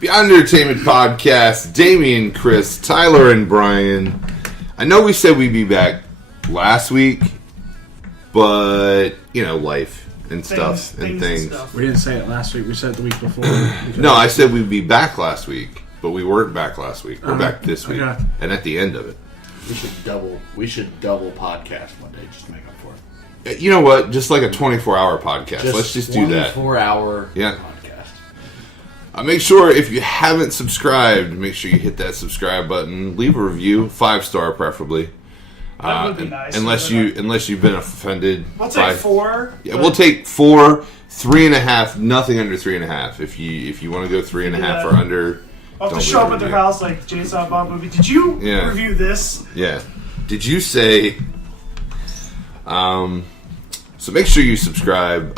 Beyond Entertainment Podcast, Damian, Chris, Tyler, and Brian. I know we said we'd be back last week, but, life and things. We didn't say it last week. We said it the week before. No, I said we'd be back last week, but we weren't back last week. We're back this week, and at the end of it. We should double podcast one day just to make up for it. You know what? Just like a 24-hour podcast. Let's just do that. 24-hour podcast. Make sure, if you haven't subscribed, make sure you hit that subscribe button. Leave a review, 5-star preferably. That would be nice. Unless you've been offended. We'll take 4. Yeah, we'll take 4, 3.5, nothing under 3.5. If you want to go 3.5 or under. I'll have to show up at their house like Jason Bob movie. Did you review this? Yeah. Did you say? So make sure you subscribe.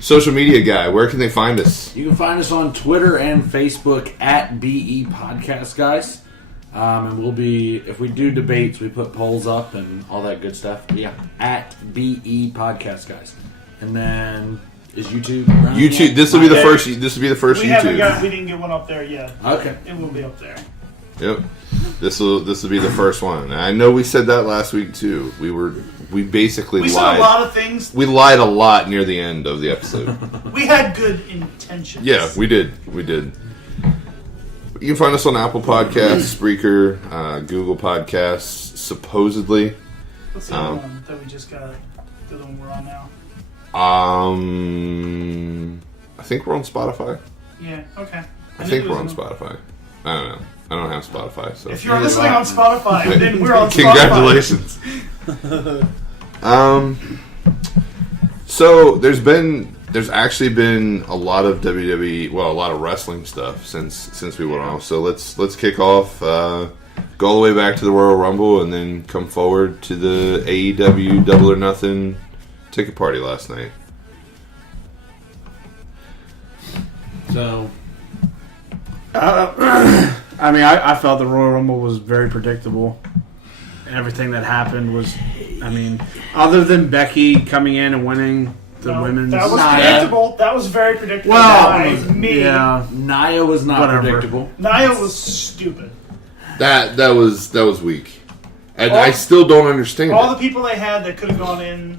Social media guy, where can they find us? You can find us on Twitter and Facebook at BE Podcast Guys. And we'll be, if we do debates, we put polls up and all that good stuff. Yeah, at BE Podcast Guys. And then is YouTube? YouTube. This will be the first. This will be the first YouTube. We didn't get one up there yet. Okay, it will be up there. Yep. This will be the first one. I know we said that last week too. We basically lied. Said a lot of things. We lied a lot near the end of the episode. We had good intentions. Yeah, we did. You can find us on Apple Podcasts, Spreaker, Google Podcasts, supposedly. What's the other one that we just got? The one we're on now? I think we're on Spotify. Yeah, okay. I think we're on Spotify. I don't know. I don't have Spotify. So if you're listening on Spotify, then we're on Congratulations. Spotify. So there's actually been a lot of WWE, a lot of wrestling stuff since we went off. So let's kick off, go all the way back to the Royal Rumble, and then come forward to the AEW Double or Nothing ticket party last night. So, I felt the Royal Rumble was very predictable. Everything that happened was, other than Becky coming in and winning the women's. That was predictable. That was very predictable. Yeah. Nia was not predictable. Nia was stupid. That was weak. And I still don't understand all the people they had that could have gone in.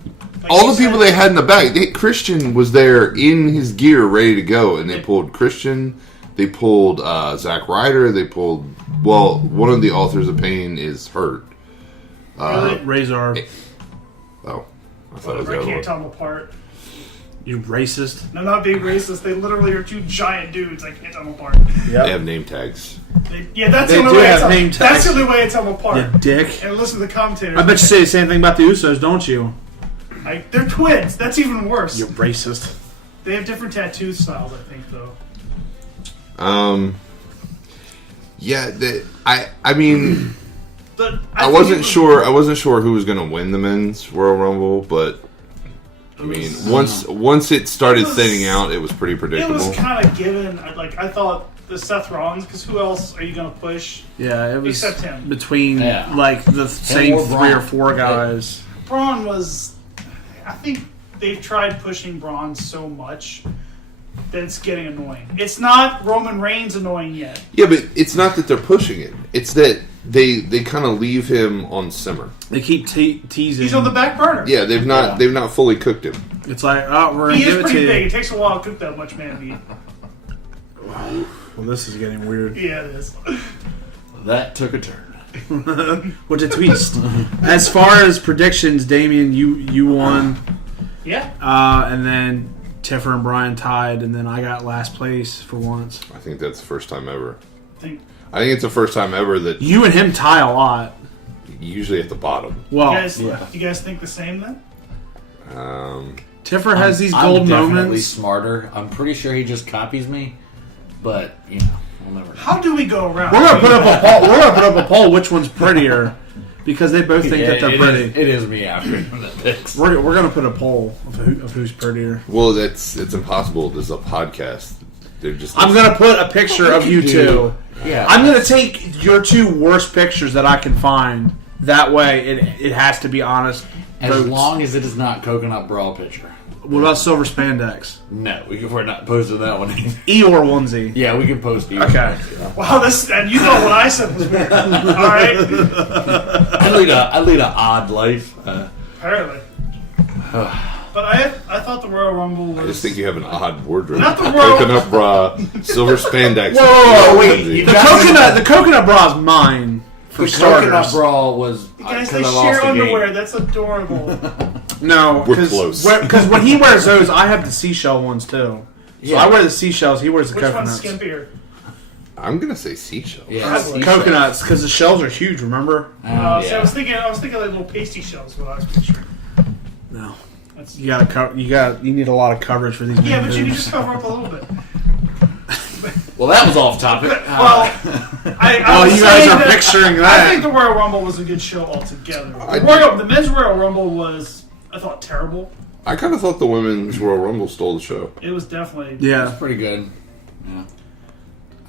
All the people they had in the back. Christian was there in his gear, ready to go, and they pulled Christian. They pulled Zack Ryder. They pulled. Well, one of the Authors of Pain is hurt. Razor. I thought it was the other I can't one. tell them apart. You racist? No, not being racist. They literally are 2 giant dudes. I can't tell them apart. Yep. They have name tags. That's the only way I tell them apart. You dick. And listen to the commentators. I bet you say the same thing about the Usos, don't you? They're twins. That's even worse. You're racist. They have different tattoo styles, I think, though. I wasn't sure who was going to win the men's Royal Rumble, but once it started thinning out, it was pretty predictable. It was kind of given. I thought the Seth Rollins, because who else are you going to push? Yeah, it was except him. Between the same 3 or 4 guys. Braun was. I think they've tried pushing Braun so much that it's getting annoying. It's not Roman Reigns annoying yet. Yeah, but it's not that they're pushing it. It's that they kind of leave him on simmer. They keep teasing. He's on the back burner. Yeah, they've not fully cooked him. It's like, we're gonna give it to you. He is pretty big. It takes a while to cook that much man meat. Well, this is getting weird. Yeah, it is. That took a turn. What a twist. As far as predictions, Damian, you won. Yeah. And then Tiffer and Brian tied, and then I got last place for once. I think that's the first time ever. I think it's the first time ever that you and him tie a lot. Usually at the bottom. Well, you guys think the same then? Tiffer has these gold moments. I'm definitely smarter. I'm pretty sure he just copies me, but we'll never know. How do we go around? We're gonna put up a poll. We're gonna put up a poll. Which one's prettier? Because they both think that they're pretty. It is me after that picks. We're gonna put a poll of who's prettier. Well, it's impossible. This is a podcast. I'm gonna put a picture of you two. Yeah. I'm gonna take your 2 worst pictures that I can find. That way, it has to be honest. As long as it is not Coconut Brawl picture. What about silver spandex? No, we're not posting that one. Eeyore onesie. Yeah, we can post Eeyore. Okay. Wow, and you thought what I said was weird. All right. I lead an odd life. Apparently. But I thought the Royal Rumble was... I just think you have an odd wardrobe. Not the Royal... Coconut bra, silver spandex. Whoa, wait. The coconut bra is mine, for The starters. coconut bra was... Guys, 'cause they I lost share the underwear. game. That's adorable. No, We're close. Because when he wears those, I have the seashell ones too. So Yeah. I wear the seashells, he wears the Which coconuts. one's skimpier? I'm gonna say seashell. Yeah, Probably. Coconuts, because the shells are huge, remember? See, I yeah. was thinking like little pasty shells. What I was picturing. No. That's, You need a lot of coverage for these yeah, big but you can boobs. just cover up a little bit. Well, that was off topic. Well, I was you guys saying are that picturing I that. think the Royal Rumble was a good show altogether. The men's Royal Rumble was, I thought, terrible. I kind of thought the women's Royal Rumble stole the show. It was definitely Yeah. It's pretty good. Yeah.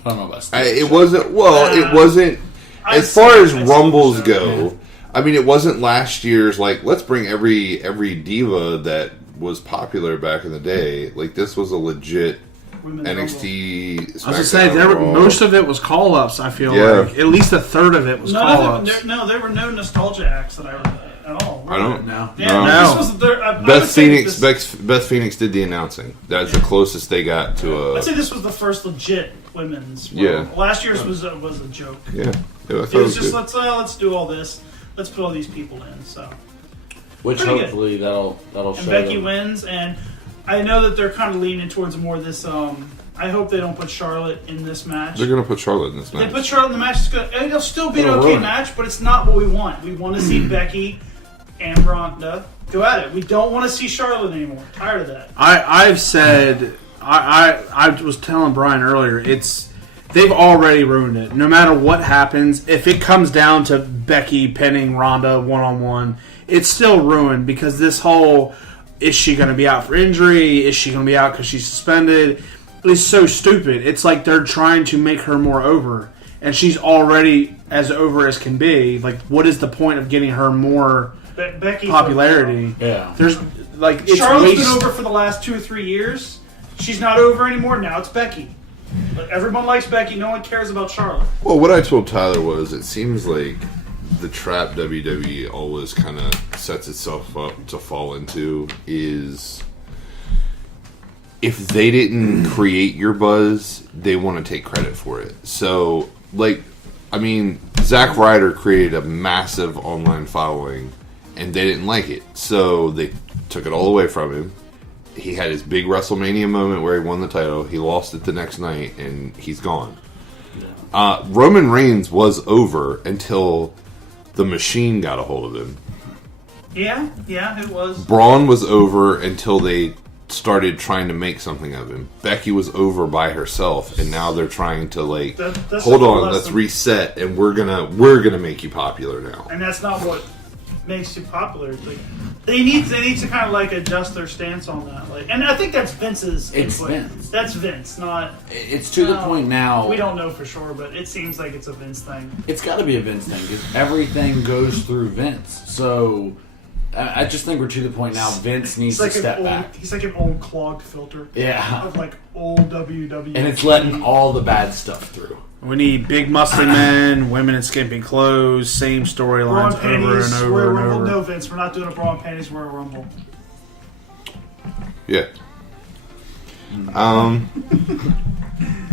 I don't know about It wasn't. Well, it wasn't. As far as Rumbles go, I mean, it wasn't last year's. Like, let's bring every diva that was popular back in the day. Like, this was a legit women's NXT. I was gonna say SmackDown, Raw. most of it was call ups. I feel Yeah. like at least a third of it was Rumble. call ups. There were no nostalgia acts that I remember at all. I don't. No. Yeah, No. this was the I would Beth say Phoenix. this- Beth Phoenix did the announcing. That's the closest they got to a. I'd say this was the first legit women's. Yeah. Royal. Last year's was a joke. Yeah, I thought It was just good. let's do all this. Let's put all these people in. So Which Pretty good. hopefully that'll and show Becky them. wins, and I know that they're kind of leaning towards more this. I hope they don't put Charlotte in this match. They're gonna put Charlotte in this They match. put Charlotte in the match. It'll still be an It'll okay ruin it. match, but it's not what we want. We want to see Becky and Ronda go at it. We don't want to see Charlotte anymore. Tired of that. I've said I was telling Brian earlier, they've already ruined it. No matter what happens, if it comes down to Becky pinning Ronda 1-on-1, it's still ruined because this whole is she going to be out for injury? Is she going to be out because she's suspended? It's so stupid. It's like they're trying to make her more over, and she's already as over as can be. Like, what is the point of getting her more Becky's popularity? Yeah. There's like it's Charlotte's waste. been over for the last 2 or 3 years. She's not over anymore. Now it's Becky. But everyone likes Becky. No one cares about Charlotte. Well, what I told Tyler was it seems like the trap WWE always kind of sets itself up to fall into is if they didn't create your buzz, they want to take credit for it. So, like, I mean, Zack Ryder created a massive online following, and they didn't like it. So they took it all away from him. He had his big WrestleMania moment where he won the title. He lost it the next night, and he's gone. Roman Reigns was over until the Machine got a hold of him. Yeah, it was. Braun was over until they started trying to make something of him. Becky was over by herself, and now they're trying to That's hold a on, lesson. let's reset, and we're gonna make you popular now. And that's not what makes you popular. Like, they need to kind of like adjust their stance on that. Like, and I think that's Vince's It's input. Vince. That's Vince, not. It's to the point now. We don't know for sure, but it seems like it's a Vince thing. It's got to be a Vince thing because everything goes through Vince. So I just think we're to the point now. Vince needs to step back. He's like an old clogged filter Yeah, of like old WWE. and it's letting all the bad stuff through. We need big muscly men, women in skimpy clothes, same Bra storylines and panties, over and Royal over and Rumble. over. No, Vince, we're not doing a bra and panties Royal Rumble. Yeah.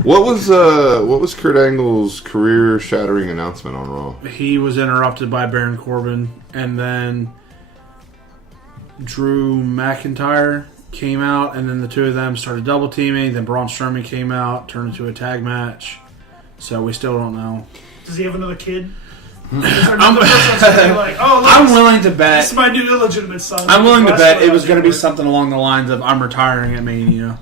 What was Kurt Angle's career-shattering announcement on Raw? He was interrupted by Baron Corbin, and then Drew McIntyre came out, and then the two of them started double teaming. Then Braun Strowman came out, turned into a tag match. So we still don't know. Does he have another kid? Is there another person that's gonna be like, oh, look, I'm willing to bet. this is my new illegitimate son. I'm willing to bet Wrestling it was going to be afterwards. something along the lines of "I'm retiring at Mania."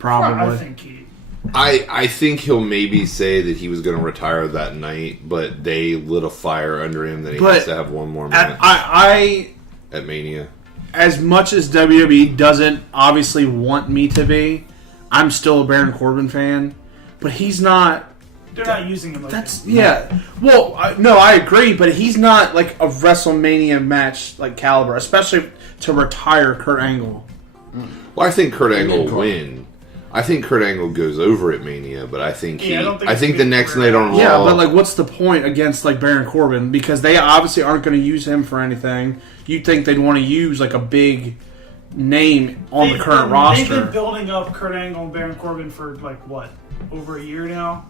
Probably. I think he. I think he'll maybe say that he was going to retire that night, but they lit a fire under him that he But has to have one more match I at Mania. as much as WWE doesn't obviously want me to be, I'm still a Baron Corbin fan. But he's not. They're not using him like That's that. yeah. Well, no, I agree, but he's not like a WrestleMania match like caliber, especially to retire Kurt Angle. Well, I think Kurt Angle will win. I think Kurt Angle goes over at Mania, but I think I think the next night on Raw. Yeah, but like, what's the point against like Baron Corbin? Because they obviously aren't going to use him for anything. You'd think they'd want to use like a big name on the current roster. They've been building up Kurt Angle and Baron Corbin for like what, over a year now?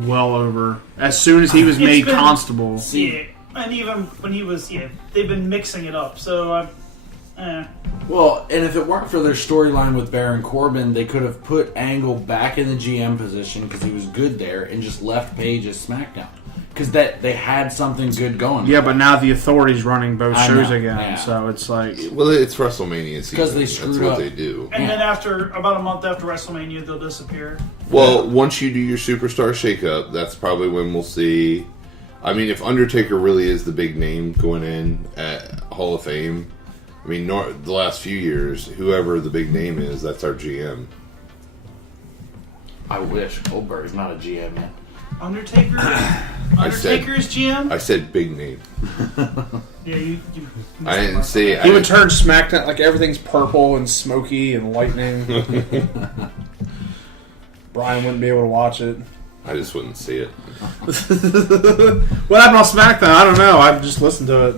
Well over. As soon as he was made Constable. Yeah, and even when he was, they've been mixing it up. So, Well, and if it weren't for their storyline with Baron Corbin, they could have put Angle back in the GM position because he was good there, and just left Page as SmackDown because they had something good going. Yeah, but now the Authority's running both shows again, yeah. So it's like, well, it's WrestleMania season because they screwed That's what up. they do. and then after about a month after WrestleMania, they'll disappear. Well, once you do your superstar shakeup, that's probably when we'll see. I mean, if Undertaker really is the big name going in at Hall of Fame, I mean, the last few years, whoever the big name is, that's our GM. I wish Goldberg's not a GM yet. Undertaker is GM? I said big name. Yeah, you I didn't say... he would turn SmackDown, like everything's purple and smoky and lightning. Brian wouldn't be able to watch it. I just wouldn't see it. What happened on SmackDown? I don't know. I've just listened to it.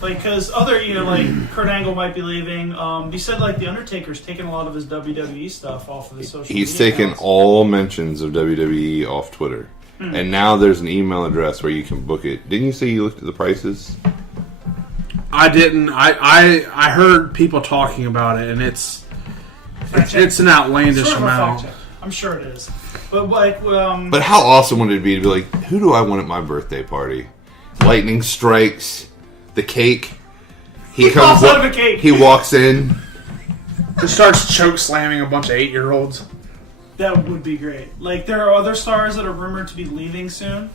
Like, because like Kurt Angle might be leaving. He said like the Undertaker's taking a lot of his WWE stuff off of his social media. He's taken accounts. all mentions of WWE off Twitter. And now there's an email address where you can book it. Didn't you say you looked at the prices? I didn't. I heard people talking about it, and it's an outlandish Sort of a amount. fact check. I'm sure it is. But like, But how awesome would it be to be like, who do I want at my birthday party? Lightning strikes, the cake. He pops out of a cake. He walks in. He starts choke slamming a bunch of 8-year-olds. that would be great. Like, there are other stars that are rumored to be leaving soon,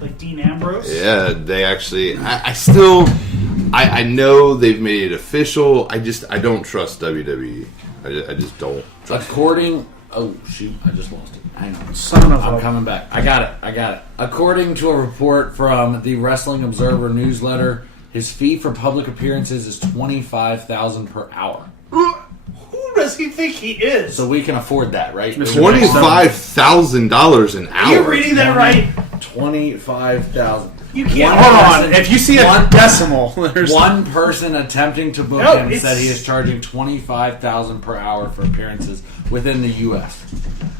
like Dean Ambrose. Yeah, they actually. I know they've made it official. I don't trust WWE. I just don't. According, oh shoot, I just lost it. Hang on, Son of I'm a... coming back. I got it. According to a report from the Wrestling Observer newsletter, his fee for public appearances is $25,000 per hour. Who does he think he is? So we can afford that, right? $25,000 an hour. Are you reading that right? $25,000. You can't. Hold on. If you see a decimal, there's One person attempting to book No, him it's- said he is charging $25,000 per hour for appearances within the U.S.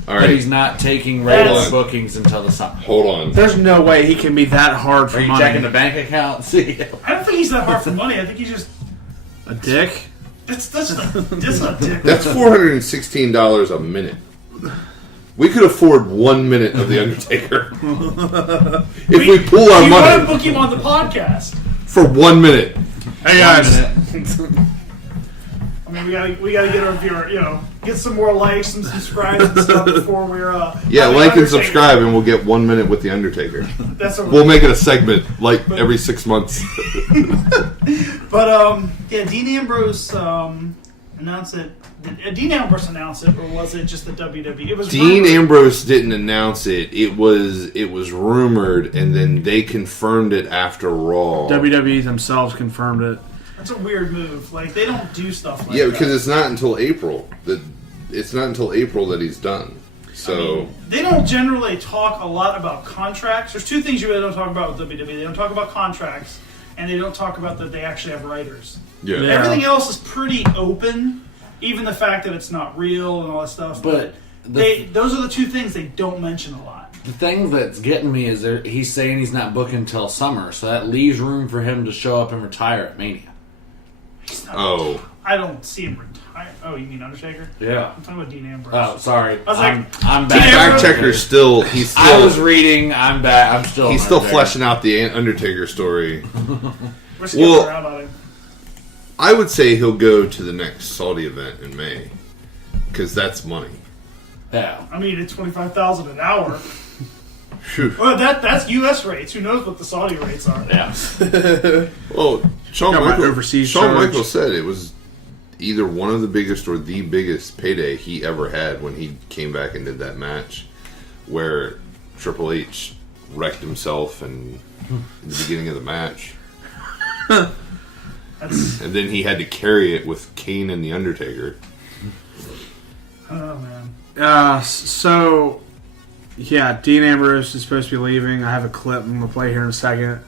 All But right, he's not taking regular Hold on. bookings until the summer. hold on. There's no way he can be that hard for Are you money. checking the bank account? See, I don't think he's that hard for money. I think he's just. A dick? That's not dick. That's $416 a minute. We could afford 1 minute of The Undertaker. If we pool our You want to money book him on the podcast? for 1 minute. Hey guys. I mean, we gotta get our viewer, get some more likes, some subscribes and stuff before we're Yeah, having like and Undertaker. subscribe, and we'll get 1 minute with The Undertaker. That's what We'll make it a segment, like every 6 months. But Dean Ambrose announced it. Did Dean Ambrose announce it, or was it just the WWE? It was Dean rumored. Ambrose didn't announce it. It was rumored, and then they confirmed it after Raw. WWE themselves confirmed it. That's a weird move. Like, they don't do stuff like Yeah, that. because it's not until April. It's not until April that he's done. So They don't generally talk a lot about contracts. There's two things you really don't talk about with WWE. They don't talk about contracts, and they don't talk about that they actually have writers. yeah. Yeah. Everything else is pretty open, even the fact that it's not real and all that stuff. But those are the two things they don't mention a lot. the thing that's getting me is he's saying he's not booking until summer, so that leaves room for him to show up and retire at Mania. He's not, Oh, I don't see him retire. Oh, you mean Undertaker? Yeah. I'm talking about Dean Ambrose. Oh, sorry. I was like, I'm Dean back. Ambrose- fact checker's still. He's I still. was reading. I'm back. I'm still. He's still there. fleshing out the Undertaker story. We're skipping Well- around on him. I would say he'll go to the next Saudi event in May, because that's money. Yeah. I mean, it's $25,000 an hour. Phew. Well, that's U.S. rates. Who knows what the Saudi rates are? Yeah. Well, Shawn Got my Michaels, overseas Shawn charge. Michaels said it was either one of the biggest or the biggest payday he ever had when he came back and did that match where Triple H wrecked himself in the beginning of the match. And then he had to carry it with Kane and The Undertaker. Oh, man. So, yeah, Dean Ambrose is supposed to be leaving. I have a clip I'm going to play here in a second.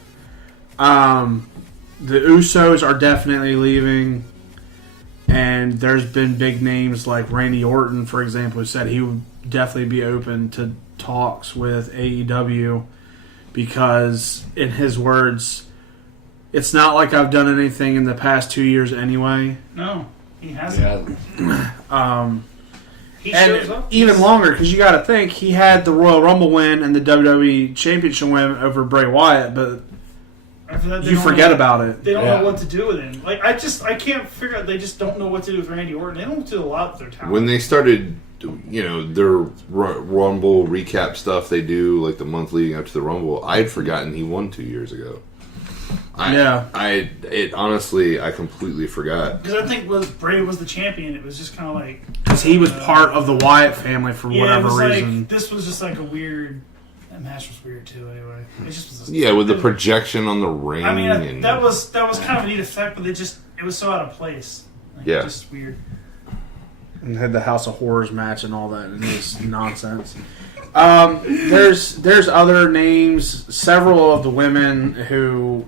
The Usos are definitely leaving. And there's been big names like Randy Orton, for example, who said he would definitely be open to talks with AEW because, in his words, it's not like I've done anything in the past 2 years anyway. No, he hasn't. He and shows up. even longer, because you got to think, he had the Royal Rumble win and the WWE Championship win over Bray Wyatt, but After that, you forget about it. They don't know what to do with him. Like I can't figure out. They just don't know what to do with Randy Orton. They don't do a lot with their talent. When they started, their Rumble recap stuff they do, like the month leading up to the Rumble, I had forgotten he won 2 years ago. Honestly, I completely forgot. Because I think Bray was the champion. It was just kind of like because he was part of the Wyatt family for whatever reason. Like, this was just like a weird. That match was weird too. Anyway, it just was with the projection on the ring. I mean, that was kind of a neat effect, but it was so out of place. Like, just weird. And had the House of Horrors match and all that, and it was nonsense. There's other names. Several of the women who,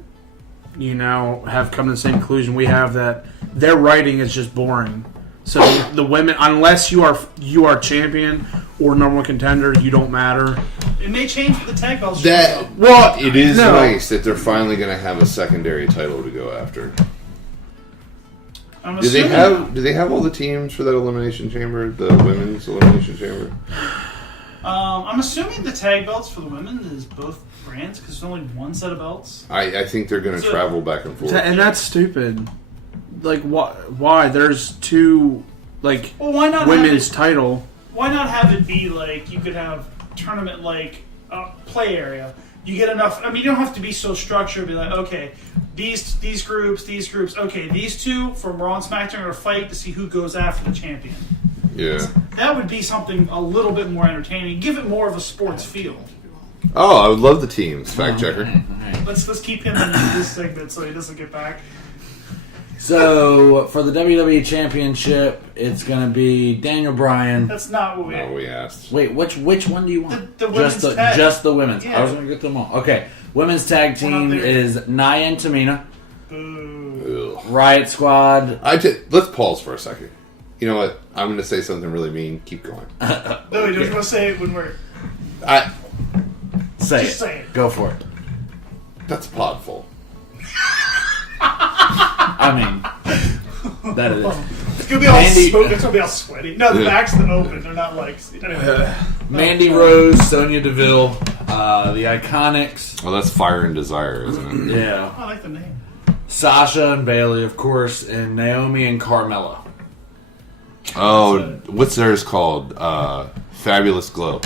have come to the same conclusion we have, that their writing is just boring. So the women, unless you are champion or number one contender, you don't matter. It may change with the tag belts. It is nice that they're finally going to have a secondary title to go after. Do they have all the teams for that Elimination Chamber, the women's Elimination Chamber? I'm assuming the tag belts for the women is both brands because there's only one set of belts. I think they're going to travel back and forth. And that's stupid. Like, why? There's two, why not women's title. Why not have it be like you could have tournament play area? You get enough. I mean, you don't have to be so structured. Be like, okay, these groups. Okay, these two from Raw and SmackDown are going to fight to see who goes after the champion. Yeah, that would be something a little bit more entertaining. Give it more of a sports feel. Oh, I would love the teams. Fact checker. Let's keep him in this segment so he doesn't get back. So, for the WWE Championship, it's going to be Daniel Bryan. That's not what we asked. Wait, which one do you want? The women's tag. Just the women's. Yeah. I was going to get them all. Okay. Women's tag team is Nia and Tamina. Boo. Riot Squad. Let's pause for a second. You know what? I'm going to say something really mean. Keep going. No, you don't want to say it when we're... Say Just say it. Go for it. That's podful. I mean, that it is. It's gonna be all smoke. It's gonna be all sweaty. No, the back's open. They're not anyway. Mandy Rose, Sonya Deville, the Iconics. Oh, that's Fire and Desire, isn't it? Yeah. I like the name. Sasha and Bayley, of course, and Naomi and Carmella. Oh, what's theirs called? Fabulous Glow.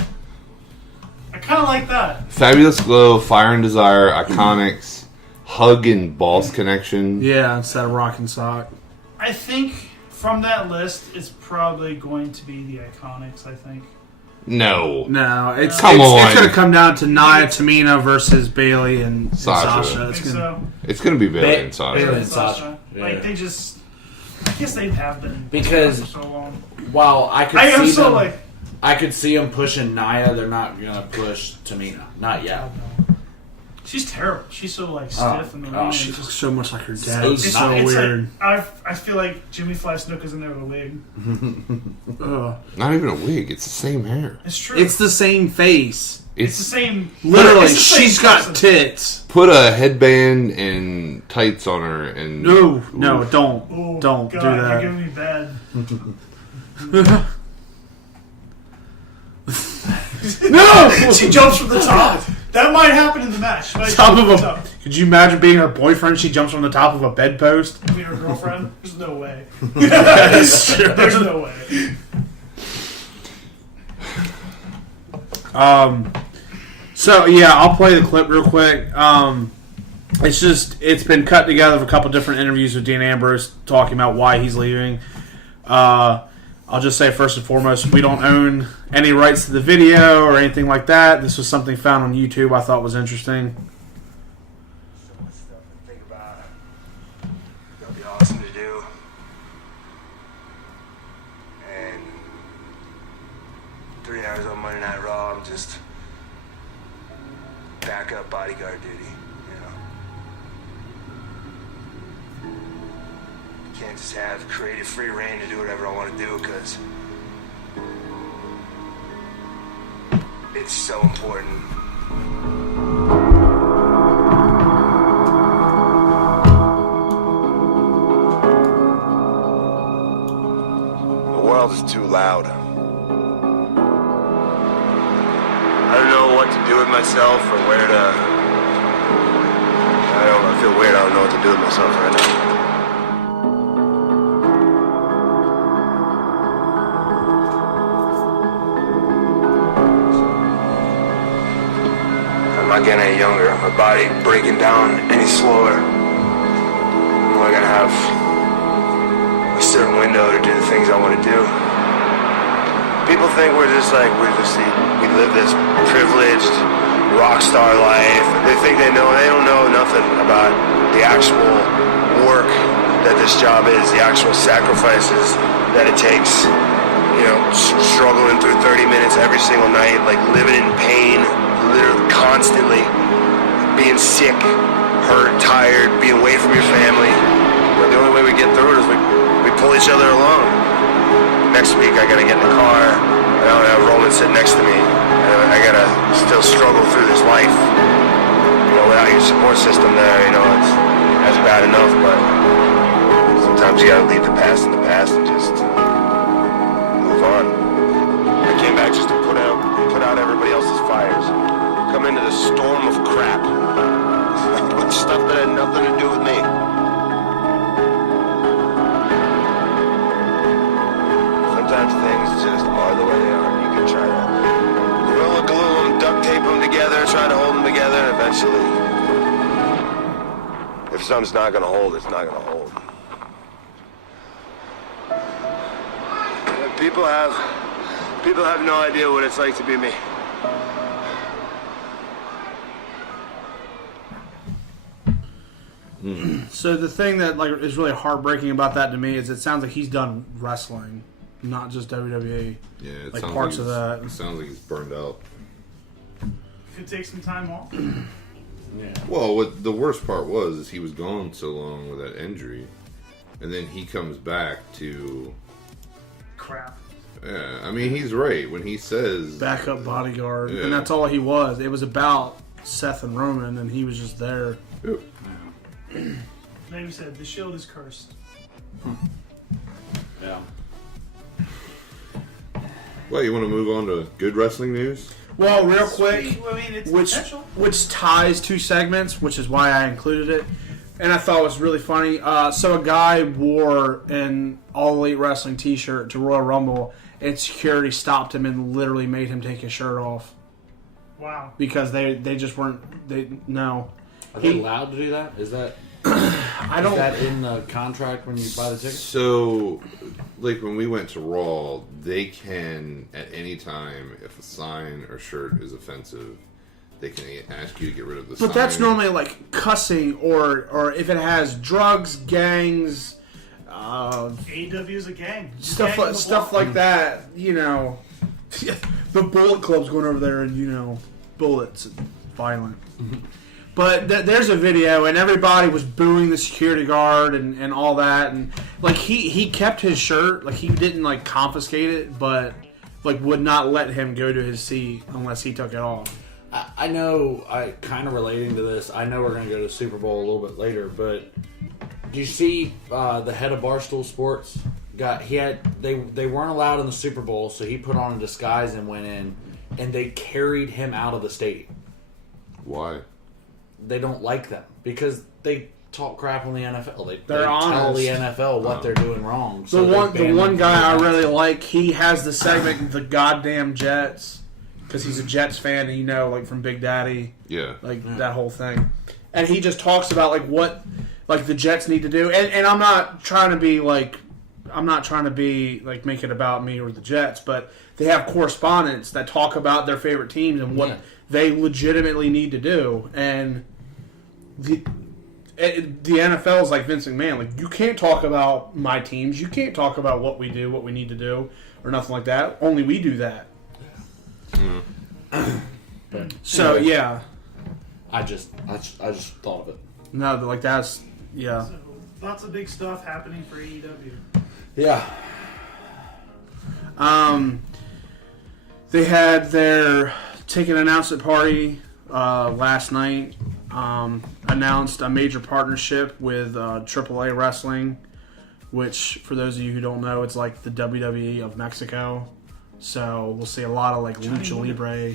I kind of like that. Fabulous Glow, Fire and Desire, Iconics. Hug and Boss Connection. Yeah, instead of Rock and Sock. I think from that list, it's probably going to be the Iconics, I think. No, it's going to come down to Nia, Tamina versus Bayley and Sasha. It's going to be Bayley and Sasha. Bayley and Sasha. Yeah. Like, they just... I guess they have been because for so long. While I could see them pushing Nia, they're not going to push Tamina. Not yet. She's terrible. She's so stiff in the ring. She looks so much like her dad. It's so weird. I feel like Jimmy Fly Snuka's in there with a wig. Not even a wig. It's the same hair. It's true. It's the same face. It's the same. Literally, she's got tits. Put a headband and tights on her and... No, don't. Oh, don't God, do that. You're giving me bad. No! She jumps from the top. That might happen in the match. Could you imagine being her boyfriend? She jumps from the top of a bedpost. Being her girlfriend? There's no way. There's no way. So yeah, I'll play the clip real quick. It's been cut together of a couple different interviews with Dean Ambrose talking about why he's leaving. I'll just say first and foremost, we don't own any rights to the video or anything like that. This was something found on YouTube I thought was interesting. hours on Monday Night Raw. I'm just backup bodyguard duty, you know. Can't just have creative free reign to do whatever I want to do because it's so important. The world is too loud. I don't know what to do with myself or where to... I feel weird. I don't know what to do with myself right now. I'm not getting any younger. My body breaking down any slower. I'm only gonna have a certain window to do the things I want to do. People think we live this privileged rock star life. They think they don't know nothing about the actual work that this job is, the actual sacrifices that it takes. You know, struggling through 30 minutes every single night, like living in pain, literally constantly, being sick, hurt, tired, being away from your family. But the only way we get through it is we pull each other along. Next week I gotta get in the car. I don't have Roman sitting next to me. I gotta still struggle through this life. You know, without your support system there, you know, that's bad enough, but sometimes you gotta leave the past in the past and just move on. I came back just to put out everybody else's fires. Come into the storm of crap with stuff that had nothing to do with me. Sometimes things just are the way they are. You can try to gorilla glue them, duct tape them together, try to hold them together, and eventually, if something's not going to hold, it's not going to hold. People have no idea what it's like to be me. So the thing that is really heartbreaking about that to me is it sounds like he's done wrestling, not just WWE. Yeah, it like sounds parts like of that. It sounds like he's burned out. Could take some time off. Yeah. Well, what the worst part was is he was gone so long with that injury, and then he comes back to. Crap. Yeah, I mean he's right when he says Backup bodyguard, Yeah. and that's all he was. It was about Seth and Roman, and he was just there. Yep. Like you said, the Shield is cursed. Yeah. Well, you want to move on to good wrestling news? Well, real quick, Sweet. I mean, it's which potential. which ties two segments, which is why I included it, and I thought it was really funny. So a guy wore an All Elite Wrestling T-shirt to Royal Rumble, and security stopped him and literally made him take his shirt off Wow. because they just weren't no. Are they allowed to do that? Is that I don't. is that in the contract when you buy the ticket? So, like when we went to Raw, they can at any time, if a sign or shirt is offensive, they can ask you to get rid of the sign. But that's normally like cussing or if it has drugs, gangs, AEW is a gang. stuff like that. You know, the Bullet Club's going over there and bullets, and violent. But there's a video, and everybody was booing the security guard and all that, and like he kept his shirt, like he didn't like confiscate it, but like would not let him go to his seat unless he took it off. I know, I kind of relating to this. I know we're going to go to Super Bowl a little bit later, but do you see the head of Barstool Sports? They weren't allowed in the Super Bowl, so he put on a disguise and went in, and they carried him out of the stadium. Why? They don't like them because they talk crap on the NFL. They They're tell honest. the NFL what they're doing wrong. The So one guy I really like, he has the segment "The Goddamn Jets" because he's a Jets fan, and like from Big Daddy, Yeah. that whole thing, and he just talks about like what like the Jets need to do, and I'm not trying to be like make it about me or the Jets, but they have correspondents that talk about their favorite teams and what they legitimately need to do, and the NFL is like Vince McMahon. Like, you can't talk about my teams. You can't talk about what we do, what we need to do, or nothing like that. Only we do that. So yeah, I just thought of it. no, like that's yeah. So, lots of big stuff happening for AEW. Yeah. They had their ticket announcement party last night. Announced a major partnership with AAA Wrestling, which, for those of you who don't know, it's like the WWE of Mexico. So we'll see a lot of like Lucha Libre.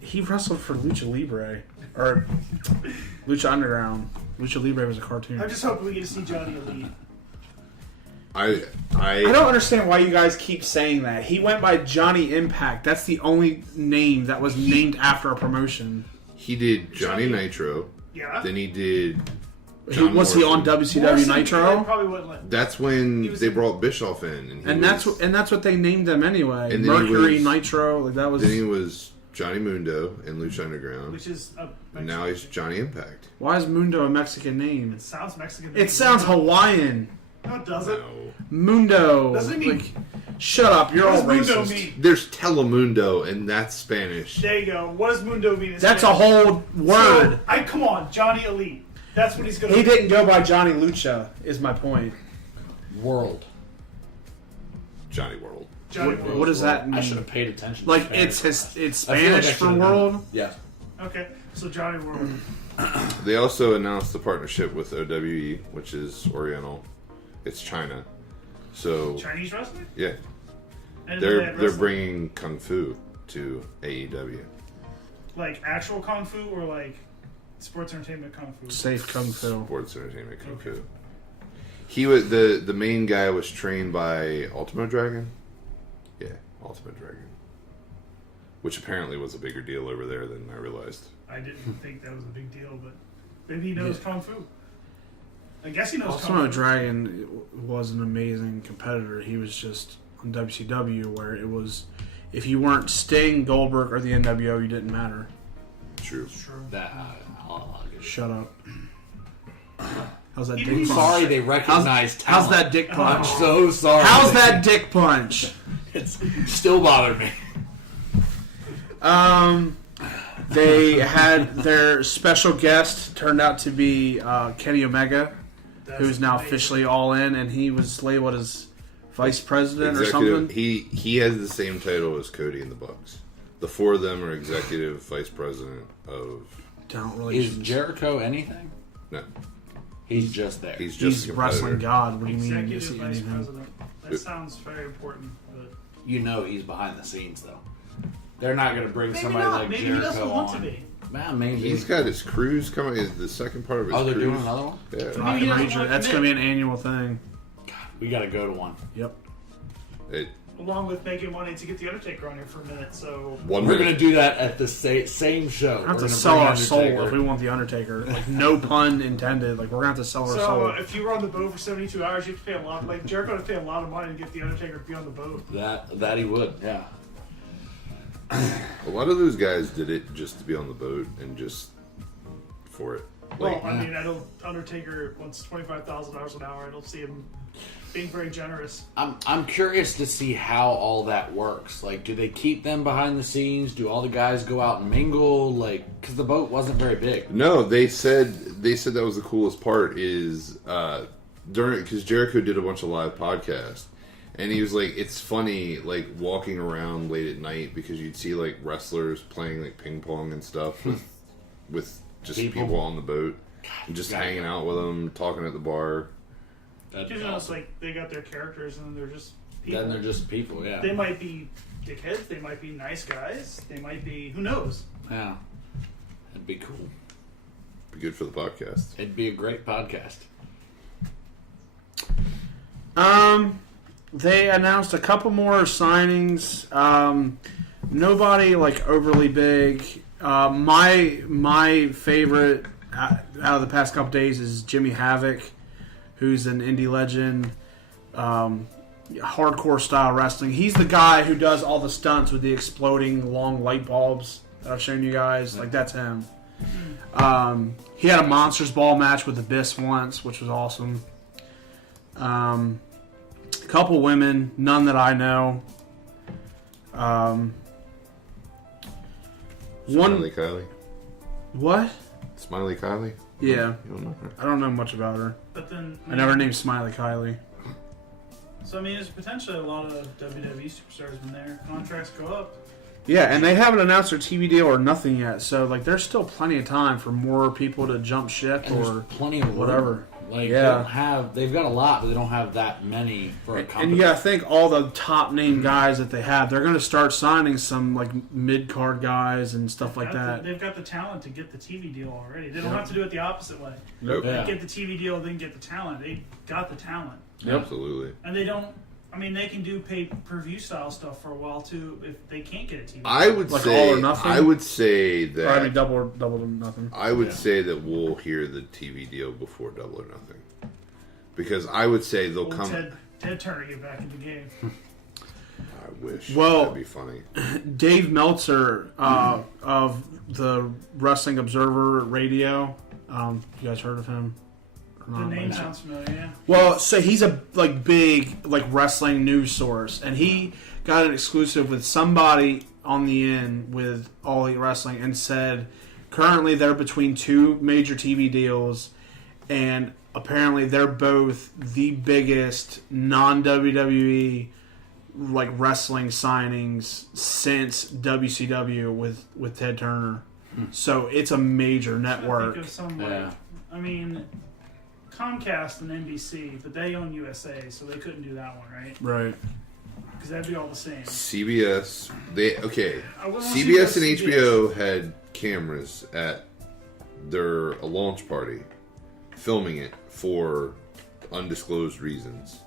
He wrestled for Lucha Libre or Lucha Underground. Lucha Libre was a cartoon. I'm just hoping we get to see Johnny Elite. I don't understand why you guys keep saying that. He went by Johnny Impact. That's the only name that was named after a promotion. He did Johnny Nitro. Yeah. Then he did. Was he on WCW Morrison, Nitro? probably wouldn't let. That's when they brought Bischoff in, and That's what they named him anyway. And then Mercury he was- Nitro. Like that was. Then he was Johnny Mundo in Lucha Underground, Which is a and now he's Johnny Impact. Why is Mundo a Mexican name? It sounds Mexican. It sounds Hawaiian. No, it doesn't. No. Mundo. Doesn't it mean- Like, shut up. You're What all does Mundo racist. mean? There's Telemundo, and that's Spanish. There you go. What does Mundo mean? in That's a Spanish? whole word. So, come on, Johnny Elite. That's what he's going to He didn't go by Johnny Lucha. Is my point. World. Johnny World. Johnny What, World. what does that mean? I should have paid attention. Like to it's Spanish. it's I feel like I Spanish should for have done world. that. Yeah. Okay, so Johnny World. They also announced the partnership with OWE, which is Oriental. It's China. So Chinese wrestling? yeah, I didn't know they had they're wrestling. bringing kung fu to AEW. Like actual kung fu or like sports entertainment kung fu? Safe kung fu. Sports entertainment kung Okay. fu. He was the main guy was trained by Ultimo Dragon. Yeah, Ultimo Dragon. Which apparently was a bigger deal over there than I realized. I didn't think that was a big deal, but maybe he knows kung fu. I guess he knows Ultimo kung fu. Dragon was an amazing competitor. He was just on WCW where it was if you weren't Sting, Goldberg, or the NWO, you didn't matter. True. True. That. I'll give it. Shut up. How's that Even dick he's punch? Sorry, they recognize How's talent. that dick I'm punch? so sorry. How's that dick punch? It's still bothering me. They had their special guest turned out to be Kenny Omega, That's who's now amazing. officially all in, and he was labeled as vice president or Executive. something. He has the same title as Cody and the Bucks. The four of them are executive vice president of. Talent Is relations. Jericho anything? No, He's just there. he's just He's a wrestling competitor. god. What do you mean? Executive Is he vice anything? president. That sounds very important, but You know he's behind the scenes though. They're not going to bring maybe somebody not. like Maybe Jericho he doesn't want on. to be. Man, maybe. He's got his cruise coming. Is the second part of his Oh, they're cruise? doing another one? Yeah. Rock Maybe he and doesn't Ranger. want to That's going to commit. be an annual thing. We got to go to one. Yep. It, Along with making money to get the Undertaker on here for a minute, so one We're minute. going to do that at the same show. We have We're to gonna sell bring our soul Undertaker. if we want the Undertaker. Like no pun intended. Like we're gonna have to sell our so soul. if you were on the boat for 72 hours, you have to pay a lot. Like Jericho would pay a lot of money to get the Undertaker to be on the boat. That he would, yeah. A lot of those guys did it just to be on the boat and just for it. Well, Like, I mean, I don't. Undertaker wants $25,000 an hour. I don't see him being very generous. I'm curious to see how all that works. Like, do they keep them behind the scenes? Do all the guys go out and mingle? Like, because the boat wasn't very big. no, they said that was the coolest part is during because Jericho did a bunch of live podcasts. And he was like, it's funny, like, walking around late at night because you'd see, like, wrestlers playing, like, ping pong and stuff with just people on the boat. And just gotta hanging go. out with them, talking at the bar. That's You know, it's awesome. like they got their characters and they're just people. Then they're just people, yeah. They might be dickheads. They might be nice guys. They might be who knows. Yeah. It'd be cool. Be good for the podcast. It'd be a great podcast. They announced a couple more signings. Nobody like overly big. My favorite out of the past couple days is Jimmy Havoc, who's an indie legend, hardcore style wrestling. He's the guy who does all the stunts with the exploding long light bulbs that I've shown you guys. Like that's him. He had a Monsters Ball match with Abyss once, which was awesome. A couple women, none that I know. Smiley Kylie. What? Smiley Kylie? Yeah. You don't know her? I don't know much about her. But then I never named Smiley Kylie. So I mean, there's potentially a lot of WWE superstars when their contracts go up. Yeah, and they haven't announced their TV deal or nothing yet, so like there's still plenty of time for more people to jump ship And or there's plenty of whatever. Like Yeah. they've got a lot, but they don't have that many for a company. And you gotta think all the top name guys that they have, they're gonna start signing some like mid card guys and stuff like that. They've got the talent to get the TV deal already. They don't have to do it the opposite way. Nope. Yeah. They get the TV deal, then get the talent. They got the talent, Absolutely. and they don't. I mean, they can do pay-per-view style stuff for a while too if they can't get a TV. I would Like say. All or Nothing? I would say Or, I mean, that. double or nothing. I would say that we'll hear the TV deal before Double or Nothing, because I would say they'll Will come. Ted Turner get back in the game. I wish. Well- That'd be funny. Dave Meltzer of the Wrestling Observer Radio. You guys heard of him? The name sounds familiar. Yeah. Well, so he's a big wrestling news source, and he got an exclusive with somebody on the end with All Elite Wrestling, and said currently they're between two major TV deals, and apparently they're both the biggest non WWE wrestling signings since WCW with Ted Turner. So it's a major I network. think of some Yeah. I mean, Comcast and NBC, but they own USA, so they couldn't do that one, right? Right. Because that'd be all the same. CBS. I wouldn't wanna CBS see and CBS. HBO had cameras at their launch party, filming it for undisclosed reasons.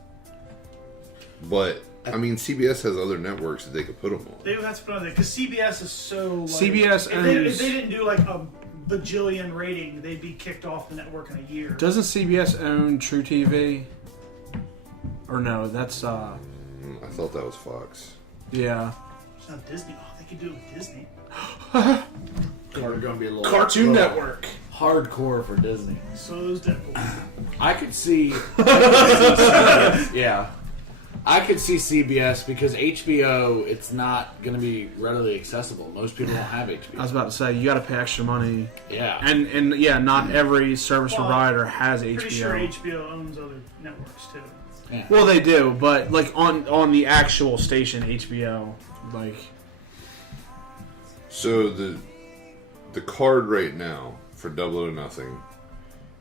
But I mean, CBS has other networks that they could put them on. They would have to put on there because CBS is so. CBS if they owns- didn't do like a bajillion rating, they'd be kicked off the network in a year. Doesn't CBS own True TV? Or no, that's I thought that was Fox. yeah. It's not Disney. Oh, they could do it with Disney. They're going to be a little Cartoon little Network. hardcore for Disney. So is Deadpool. I could see. Yeah. I could see CBS because HBO, it's not going to be readily accessible. Most people don't have I HBO. was about to say you got to pay extra money, Yeah. and yeah, not every service Well, provider has Pretty sure HBO. HBO owns other networks too. Yeah. Well, they do, but on the actual station HBO, So the card right now for Double or Nothing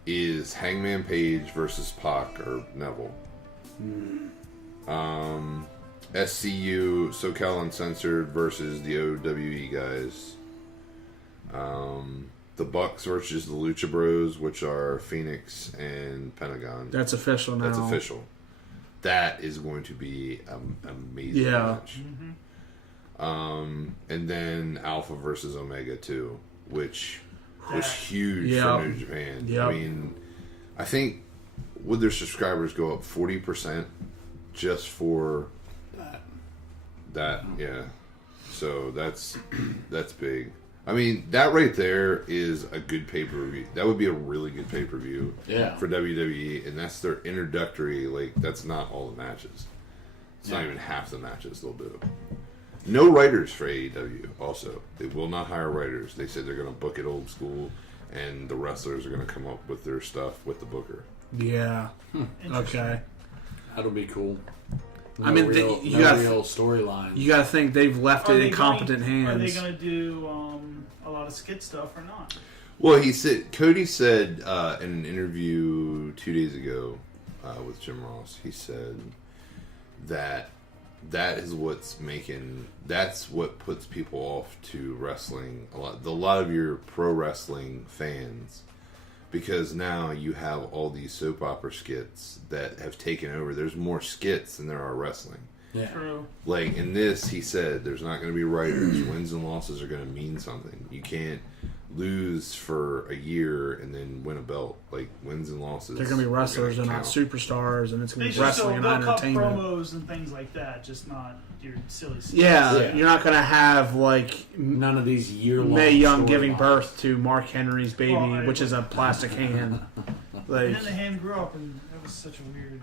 is Hangman Page versus Pac or Neville. SCU SoCal Uncensored versus the OWE guys. The Bucks versus the Lucha Bros, which are Phoenix and Pentagon. that's official now. That's official. That is going to be an amazing Yeah. match. And then Alpha versus Omega 2, which was huge Yeah. for New Japan. Yeah. I mean, I think would their subscribers go up 40% just for that? Yeah. So that's big. I mean, that right there is a good pay-per-view. That would be a really good pay-per-view Yeah. for WWE, and that's their introductory. That's not all the matches. It's not Yeah. even half the matches they'll do. No writers for AEW. Also, they will not hire writers. They said they're going to book it old school, and the wrestlers are going to come up with their stuff with the booker. Yeah. Okay. That'll be cool. I mean, real, you no gotta- real storyline. You got to think they've left it in competent hands. Are they going to do a lot of skit stuff or not? Well, Cody said in an interview 2 days ago with Jim Ross, he said that is that's what puts people off to wrestling a lot of your pro wrestling fans, because now you have all these soap opera skits that have taken over. There's more skits than there are wrestling. Yeah. True. Like in this, he said there's not going to be writers. Wins and losses are going to mean something. You can't lose for a year and then win a belt. Like wins and losses, They're going to be wrestlers are and gonna not count. superstars, and it's going They to be just wrestling and they'll cut entertainment. promos and things like that, just not your silly skits. Yeah, Yeah. you're not going to have None of these year-long Mae Young giving storylines. birth to Mark Henry's baby, Well, which is a plastic hand. And Like then the hand grew up, and that was such a weird.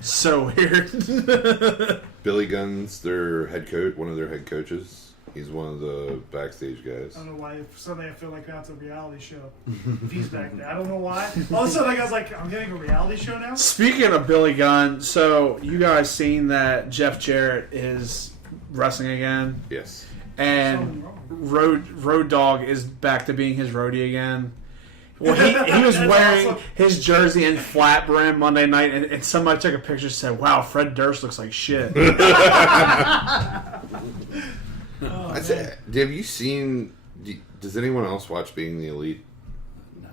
so weird. Billy Gunn's their head coach, one of their head coaches. He's one of the backstage guys. I don't know why. Suddenly I feel like that's a reality show. If he's back there, I don't know why. All of a sudden I was like, I'm getting a reality show now. Speaking of Billy Gunn, so you guys seen that Jeff Jarrett is wrestling again, Yes. and Road Dogg is back to being his roadie again. Well, he was That's wearing awesome. his jersey and flat brim Monday night, and somebody took a picture and said, "Wow, Fred Durst looks like shit." I'd say, have you seen? Does anyone else watch Being the Elite? No.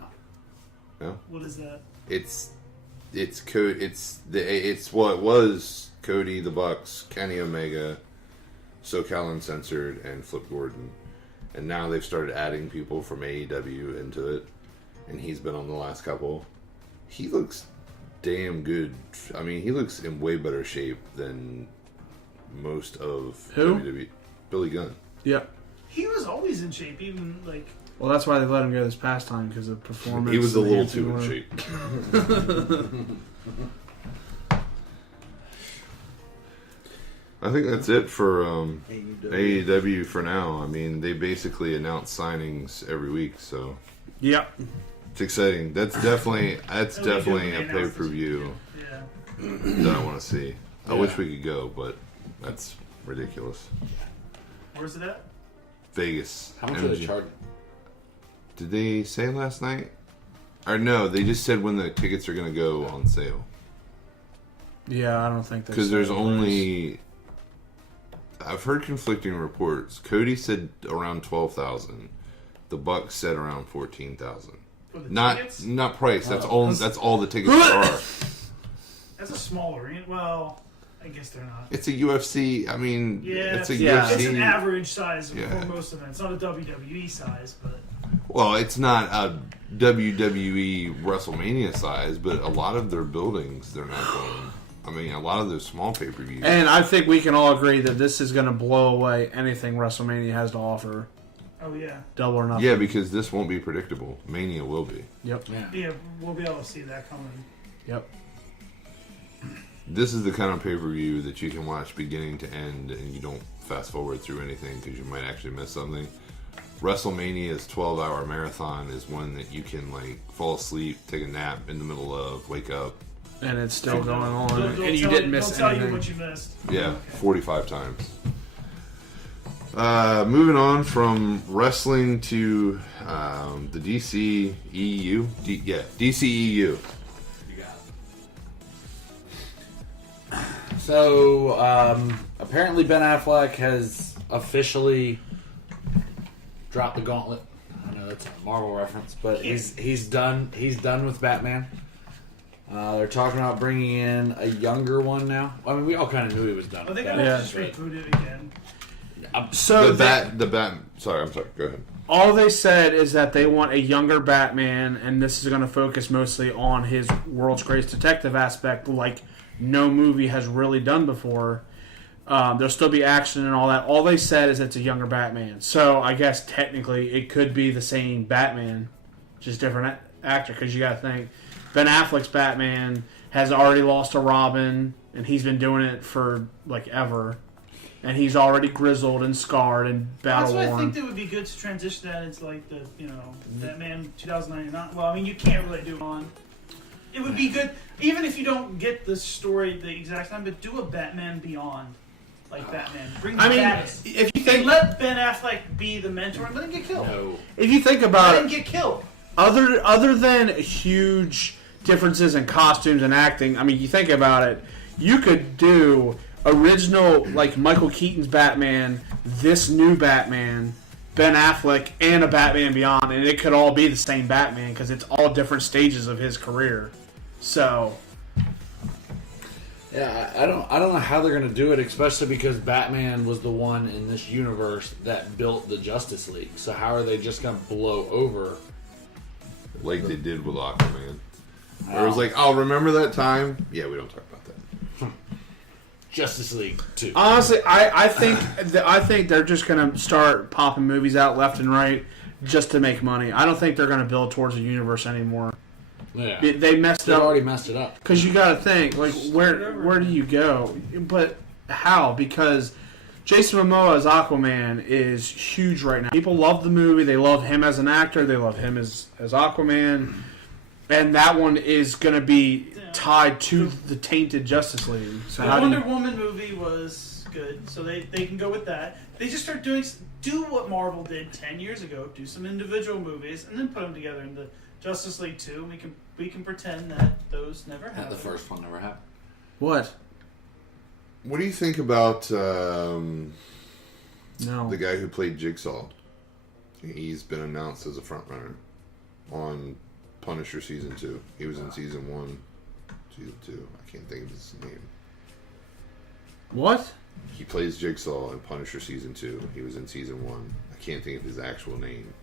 No. What is that? It's what was Cody, the Bucks, Kenny Omega, SoCal Uncensored, and Flip Gordon, and now they've started adding people from AEW into it, and he's been on the last couple. He looks damn good. I mean, he looks in way better shape than most of Who? WWE. Billy Gunn. Yep. He was always in shape, even like. Well, that's why they let him go this past time, because of performance. He was a and little Nancy too in Moore. shape. I think that's it for AEW for now. I mean, they basically announce signings every week, so Yep. it's exciting. That's definitely It'll be good when a they announce pay-per-view Yeah. that I want to see. I Yeah. wish we could go, but that's ridiculous. Where's it at? Vegas. How much are they MG. charging? Did they say last night? Or no, they just said when the tickets are going to go on sale. Yeah, I don't think that's Because there's only... I've heard conflicting reports. Cody said around 12,000. The Bucks said around 14,000. For the Not tickets? not price. That's Oh. all. That's all the tickets are. That's a small arena. Well, I guess they're not. It's a UFC. I mean, Yeah, it's a Yeah. UFC. It's an average size Yeah. for most events. Not a WWE size, but Well, it's not a WWE WrestleMania size, but a lot of their buildings they're not going. I mean, a lot of those small pay-per-views. And I think we can all agree that this is going to blow away anything WrestleMania has to offer. oh yeah, Double or nothing. Yeah, because this won't be predictable. Mania will be. Yep. Yeah. yeah, we'll be able to see that coming. Yep. This is the kind of pay-per-view that you can watch beginning to end, and you don't fast forward through anything because you might actually miss something. WrestleMania's 12-hour marathon is one that you can like fall asleep, take a nap in the middle of, wake up. And it's still going on, Don't and you tell- didn't miss Don't tell anything. you what you missed. Yeah, Okay. 45 times. Moving on from wrestling to the DCEU. DCEU. So, apparently Ben Affleck has officially dropped the gauntlet. I know that's a Marvel reference, but he's done. He's done with Batman. They're talking about bringing in a younger one now. I mean, we all kind of knew he was done. Well, with they Batman. gotta Yeah. just reboot it again. So The bat. Sorry, I'm sorry. Go ahead. all they said is that they want a younger Batman, and this is going to focus mostly on his world's greatest detective aspect, like no movie has really done before. There'll still be action and all that. All they said is it's a younger Batman. So I guess technically it could be the same Batman, just different actor. Because you got to think, Ben Affleck's Batman has already lost a Robin, and he's been doing it for like ever. And he's already grizzled and scarred and That's battle why I worn. think that would be good to transition that into like the Batman 2099. Well, I mean you can't really do it on. It would be good even if you don't get the story the exact time, but do a Batman Beyond, like Batman. Bring I mean, back. if you And think let Ben Affleck be the mentor and let him get killed. No. if you think about Let him it, get killed. other than huge differences in costumes and acting, I mean, you think about it, you could do original like Michael Keaton's Batman, this new Batman, Ben Affleck, and a Batman Beyond, and it could all be the same Batman because it's all different stages of his career. So Yeah, I don't know how they're gonna do it, especially because Batman was the one in this universe that built the Justice League. So how are they just gonna blow over? Like they did with Aquaman. Where it was like, oh, remember that time? Yeah, we don't talk about that. Justice League 2. honestly, I think they're just gonna start popping movies out left and right just to make money. I don't think they're gonna build towards a universe anymore. Yeah. They messed They've up. already messed it up. Because you got to think, like, where do you go? But how? Because Jason Momoa as Aquaman is huge right now. People love the movie. They love him as an actor. They love him as Aquaman. And that one is going to be tied to the tainted Justice League. So The Wonder Woman movie was good, so they can go with that. They just start do what Marvel did 10 years ago. Do some individual movies and then put them together in the Justice League 2. And we can pretend that those never happened. The first one never happened. What? What do you think about No. the guy who played Jigsaw? He's been announced as a frontrunner on Punisher Season 2. He was in Season 1, Season 2. I can't think of his name. What? He plays Jigsaw in Punisher Season 2. He was in Season 1. I can't think of his actual name.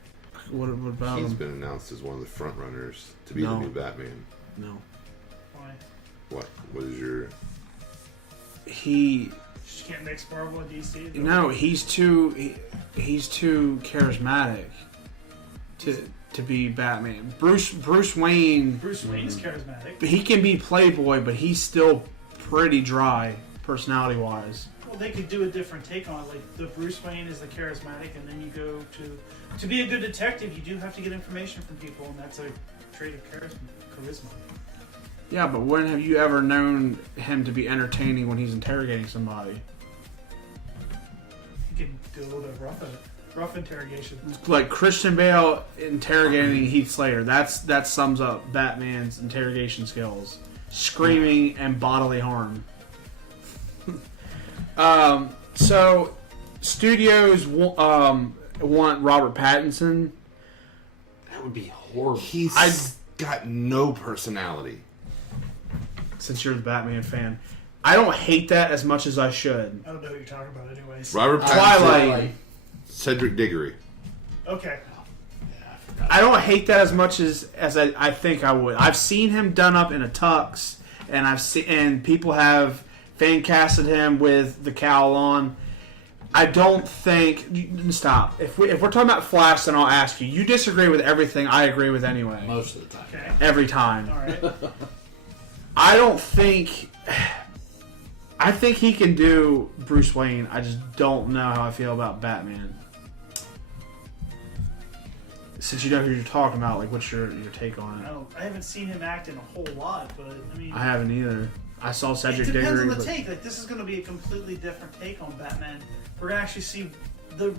What about He's him? been announced as one of the frontrunners to be No. the new Batman. No. Why? What is your... He... Just can't mix Marvel and DC. No, he's too charismatic to be Batman. Bruce Wayne. Bruce Wayne's charismatic. He can be Playboy, but he's still pretty dry personality wise. Well, they could do a different take on it. Like the Bruce Wayne is the charismatic, and then you go to be a good detective. You do have to get information from people, and that's a trait of charisma. Yeah, but when have you ever known him to be entertaining when he's interrogating somebody? You can do a little bit of rough interrogation. Like Christian Bale interrogating Heath Slater. That sums up Batman's interrogation skills. Screaming and bodily harm. So studios want Robert Pattinson. That would be horrible. He's got no personality. Since you're the Batman fan, I don't hate that as much as I should. I don't know what you're talking about, anyways. Robert Pattinson, Twilight. Cedric Diggory. Okay. I don't hate that as much as I think I would. I've seen him done up in a tux, and people have fan casted him with the cowl on. I don't think. Stop. If we're talking about Flash, then I'll ask you. You disagree with everything I agree with anyway. Most of the time. Okay. Every time. All right. I don't think. I think he can do Bruce Wayne. I just don't know how I feel about Batman. Since you know who you're talking about, like, what's your take on it? I haven't seen him act in a whole lot, but I mean, I haven't either. I saw Cedric it depends Diggory. on the take. Like, this is going to be a completely different take on Batman. We're going to actually see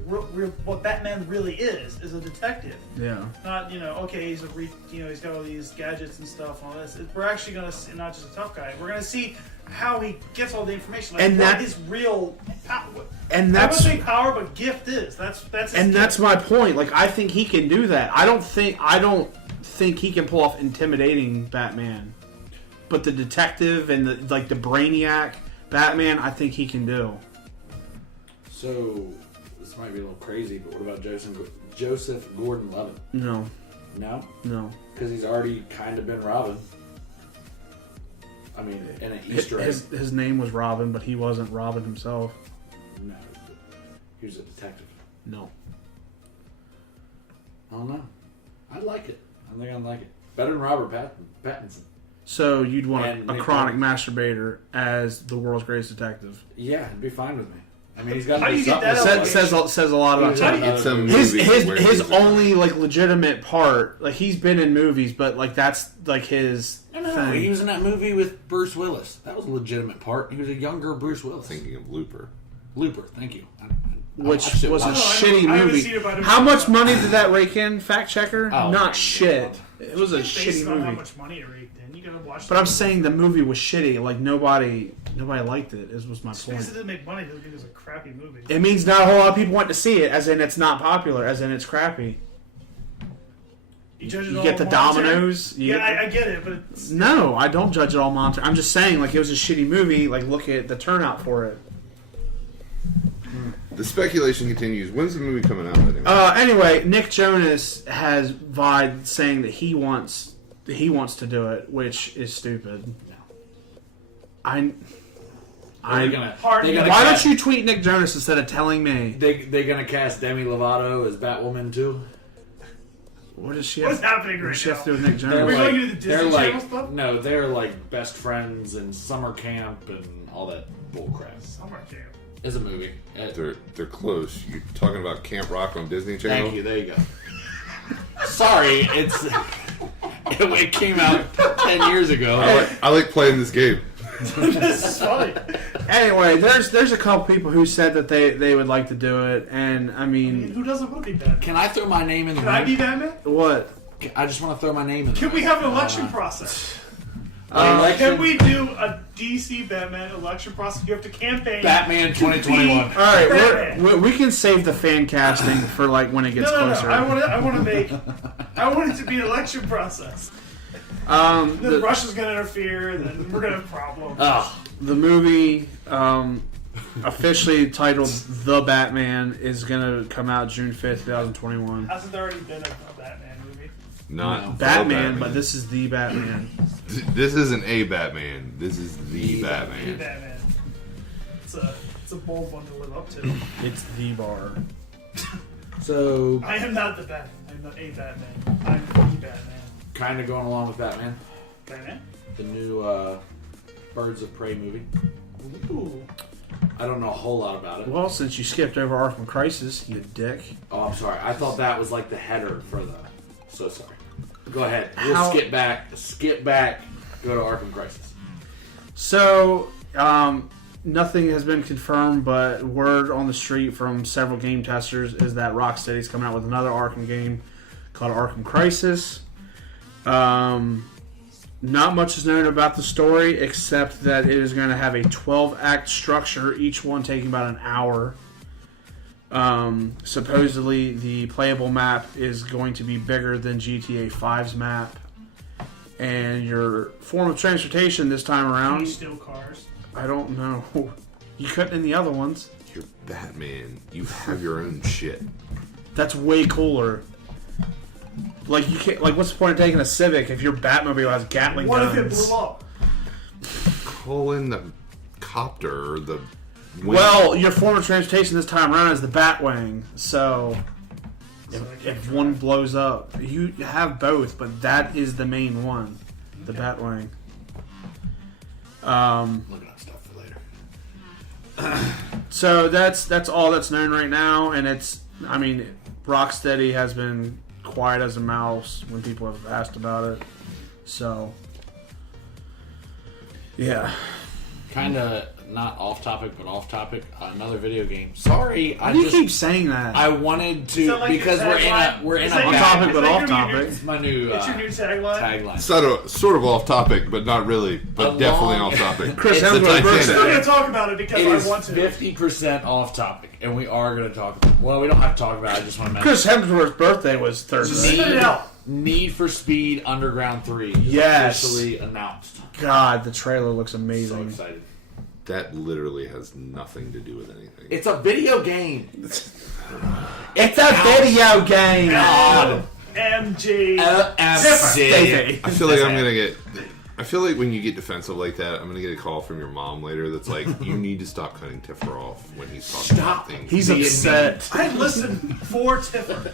what Batman really is a detective. Yeah. Not, okay, he's he's got all these gadgets and stuff and all this. We're actually going to see not just a tough guy. We're going to see how he gets all the information. Like, And what that- his real power. And I that's wouldn't say power, but gift is. That's his and gift. that's my point. Like, I think he can do that. I don't think he can pull off intimidating Batman. But the detective and the brainiac Batman, I think he can do. So, this might be a little crazy, but what about Joseph Gordon-Levitt? No. No? No. Because he's already kind of been Robin. I mean, in an Easter egg. His name was Robin, but he wasn't Robin himself. No. He was a detective. No. I don't know. I'd like it. I think I'd like it. Better than Robert Pattinson. So you'd want And a Nick chronic Cage. masturbator as the world's greatest detective. Yeah, it'd be fine with me. I mean, he's got How to do do you get something. that Says a lot about How do him. you- It's a His movie where his he's a- only legitimate part, he's been in movies, but that's his No, thing. he was in that movie with Bruce Willis. That was a legitimate part. He was a younger Bruce Willis. Thinking of Looper. Looper, thank you. Which watched it was a once. shitty I haven't movie. seen it, but I How know much money did that rake in? Fact checker? Oh, my Not shit. God. It was a Based shitty on how movie. much money it raked in. You gotta watch. But I'm saying the movie was shitty. Like nobody liked it. Is was my Just because it point. didn't make money doesn't mean it was a crappy movie. It means not a whole lot of people went to see it. As in, it's not popular. As in, it's crappy. You judge it You all get the monetary? dominoes. you Yeah, get- I get it, but it's, No, I don't judge it all monetary. I'm just saying, it was a shitty movie. Look at the turnout for it. The speculation continues. When's the movie coming out? Anyway? Anyway, Nick Jonas has vied saying that he wants to do it, which is stupid. No. I. They're gonna, Hard- they're gonna Why cast, don't you tweet Nick Jonas instead of telling me? They're gonna cast Demi Lovato as Batwoman too. What does she? What's happening What right does she have now? to do with Nick They're Jonas? we like, going to the Disney they're Channel like stuff? no, they're like best friends in summer camp and all that bull crap. Summer camp. It's a movie. They're close. You're talking about Camp Rock on Disney Channel? Thank you. There you go. Sorry, it came out 10 years ago. I like playing this game. This is funny. Anyway, there's a couple people who said that they would like to do it, and I mean, Who doesn't want to be Batman? Can I throw my name in the Can I be ring? Batman? what? I just want to throw my name in the Can ring. we have an election process? Election- Can we do a DC Batman election process? You have to campaign. Batman 2021. All right, Batman. we can save the fan casting for like when it gets No. closer. I want it to be an election process. Then The, Russia's going to interfere, and then we're going to have problems. Oh, the movie, officially titled The Batman, is gonna come out June 5th, 2021. Hasn't there already been a Batman movie? Not No. the Batman, but this is The Batman. This isn't a Batman. This is the Be Batman. Batman. It's a bold one to live up to. It's The Bar. so I am not the Batman. I'm not a Batman. I'm the Batman. kind of going along with Batman. Batman? The new Birds of Prey movie. Ooh. I don't know a whole lot about it. Well, since you skipped over Arkham Crisis, you dick. Oh, I'm sorry. I thought that was like the header for the. So sorry. Go ahead. We'll How- skip back. Go to Arkham Crisis. So, nothing has been confirmed, but word on the street from several game testers is that Rocksteady's coming out with another Arkham game called Arkham Crisis. Not much is known about the story, except that it is going to have a 12-act structure, each one taking about an hour. Supposedly, the playable map is going to be bigger than GTA 5's map. And your form of transportation this time Can around, you steal cars? I don't know. You couldn't in the other ones. You're Batman. You have your own shit. That's way cooler. Like you can't. Like, what's the point of taking a Civic if your Batmobile has Gatling What if guns? it blew up? Call in the copter or the. Well, your form of transportation this time around is the Batwing. So, if one blows up, you have both, but that is the main one, the Batwing. Looking up stuff for later. So that's all that's known right now, and it's. I mean, Rocksteady has been quiet as a mouse when people have asked about it. So, yeah. Kind of not off topic, but off topic. Another video game. Sorry, Why do you keep saying that? I wanted Is to that like because your tagline? we're in Is a that off your- topic, is but that off your- topic. It's my new It's your new tagline? tagline. Sort of off topic, but not really. But Along- definitely off topic. Chris It's the Hemsworth's Titanic. I'm still birthday. going to talk about it because It I is want to. 50% off topic, and we are going to talk about. Well, we don't have to talk about it. I just want to mention. Chris Hemsworth's birthday was Just Thursday. spit it out. Need for Speed Underground 3 is Yes. officially announced. God, the trailer looks So amazing. excited. That literally has nothing to do with anything. It's a video game. It's a video game. MG. LMC. I feel like I'm gonna get. I feel like when you get defensive like that, I'm gonna get a call from your mom later. That's like, you need to stop cutting Tiffer off when he's talking about things. He's Being upset. I listen for Tiffer.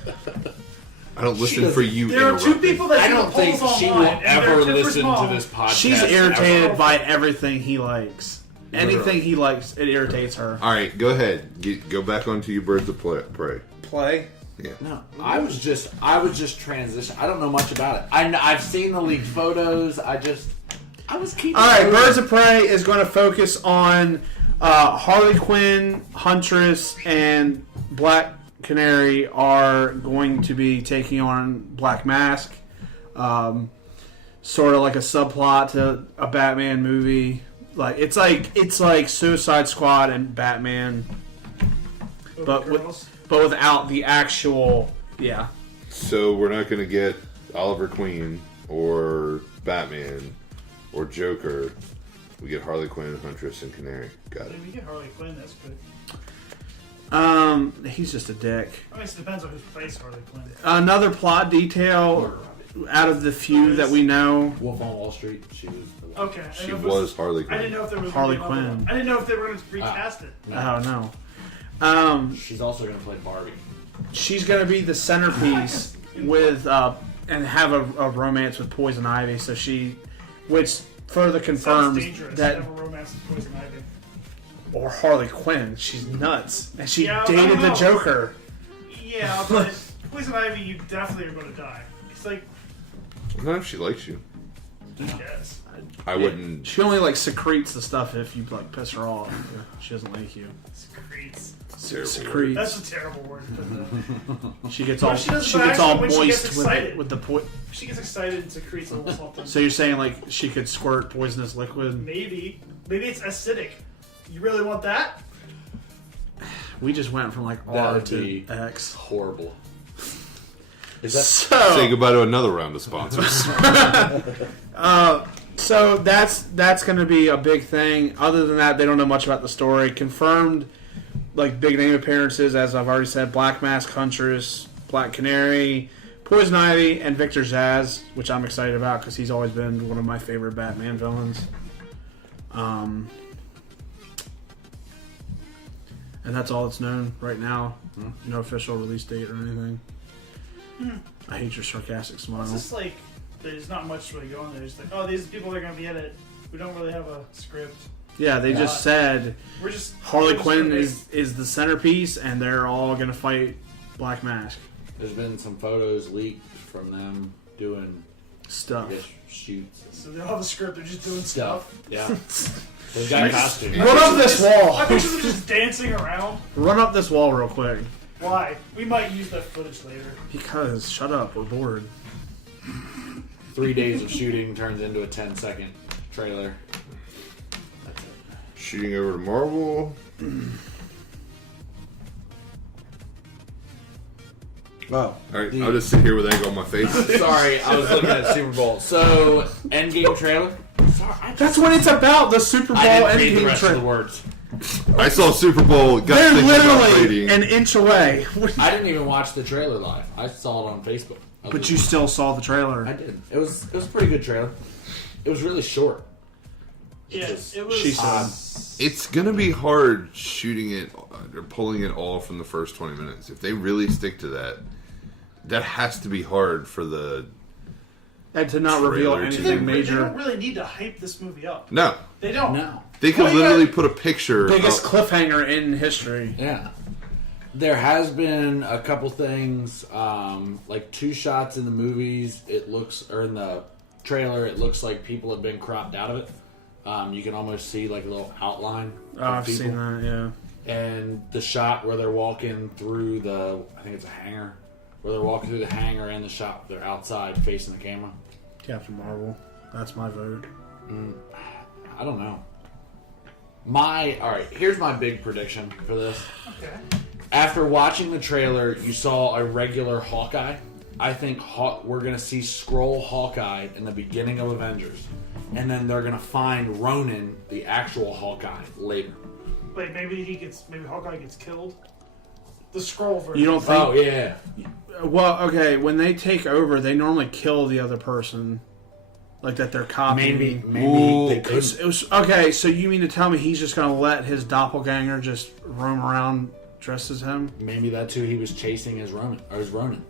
I don't listen for you. There are two interrupting. people that I do don't the think polls she will online, and ever they're Tiffer's listen mom. to this podcast. She's ever. irritated by everything he likes. Anything Literally. he likes, it irritates her. All right, go ahead. Go back onto your Birds of Prey. Play. Yeah. No, I was just transition. I don't know much about it. I've seen the leaked photos. I was keeping. All right, moving. Birds of Prey is going to focus on Harley Quinn, Huntress, and Black Canary are going to be taking on Black Mask. Sort of like a subplot to a Batman movie. It's like Suicide Squad and Batman, but without the actual So we're not going to get Oliver Queen or Batman or Joker. We get Harley Quinn, Huntress, and Canary. Got it. If we get Harley Quinn, that's good. He's just a dick. I guess it depends on who plays Harley Quinn. Another plot detail out of the few that we know. Wolf on Wall Street. She was. Okay. I She didn't know if it was Harley Quinn. I didn't know if there was Harley gonna be another Quinn. one. I didn't know if they were going to recast it. I don't know. She's also going to play Barbie. She's going to be the centerpiece with and have a romance with Poison Ivy. So which further Sounds confirms dangerous. that Have a romance with Poison Ivy. Or Harley Quinn. She's nuts. And she Yeah, I dated don't the know. Joker. Yeah, but Poison Ivy, you definitely are going to die. It's like, Not if she likes you. yes. I wouldn't. She only like secretes the stuff if you like piss her off. She doesn't like you. Secretes. Secretes. That's a terrible word. She gets Well, all she does she it gets all when she gets moist excited. with the She gets excited and secretes a little something. So you're saying like she could squirt poisonous liquid? Maybe it's acidic. You really want that? We just went from like R That'd to be X. horrible. Is that So Say goodbye to another round of sponsors. So that's going to be a big thing. Other than that, they don't know much about the story. Confirmed, like big name appearances, as I've already said: Black Mask, Huntress, Black Canary, Poison Ivy, and Victor Zsasz, which I'm excited about because he's always been one of my favorite Batman villains. And that's all that's known right now. No official release date or anything. I hate your sarcastic smile. It's just like there's not much really going there. It's like, oh, these people are going to be in it. We don't really have a script. Yeah, they just said We're just Harley we're just Quinn gonna make- is the centerpiece, and they're all going to fight Black Mask there's been some photos leaked from them doing, I stuff. guess, shoots So they don't have a script. They're just doing and stuff. stuff. Yeah. They've got costumes. Run up this wall. I picture them just dancing around. Run up this wall real quick. Why? We might use that footage later. Because, shut up, we're bored. 3 days of shooting turns into a 10-second trailer. Shooting over to Marvel. Oh, All right, I'll just sit here with egg on my face. sorry, I was looking at Super Bowl. So, Endgame trailer. Sorry, That's what it's about, the Super Bowl I didn't read the endgame rest of the trailer. words. I saw Super Bowl. Got They're thinking about literally rating. an inch away. I didn't even watch the trailer live. I saw it on Facebook. But you still saw the I trailer. did. It was a pretty good trailer. It was really short. Yeah, Just- it was. She said. It's gonna be hard shooting it or pulling it all from the first 20 minutes. If they really stick to that, that has to be hard for the. And to not reveal Trailer to- They anything major. don't really need to hype this movie up. No, They don't. No. they could Oh, yeah. literally put a picture. Biggest up- cliffhanger in history. Yeah. There has been a couple things, like 2 shots in the movies. It looks, or in the trailer, it looks like people have been cropped out of it. You can almost see like a little outline. Oh, of I've people. seen that, yeah. And the shot where they're walking through the, I think it's a hangar, where they're walking through the hangar and the shot where they're outside facing the camera. Captain Marvel. That's my vote. I don't know. Alright, here's my big prediction for this. Okay. After watching the trailer, you saw a regular Hawkeye. I think we're going to see Skrull Hawkeye in the beginning of Avengers. And then they're going to find Ronan, the actual Hawkeye, later. Wait, maybe Hawkeye gets killed. The scroll version. You don't think? Oh, yeah. Well, okay. When they take over, they normally kill the other person, like that they're copying. Maybe Ooh. they could. It was okay. So you mean to tell me he's just going to let his doppelganger just roam around dressed as him? Maybe that's who he was chasing as Ronan.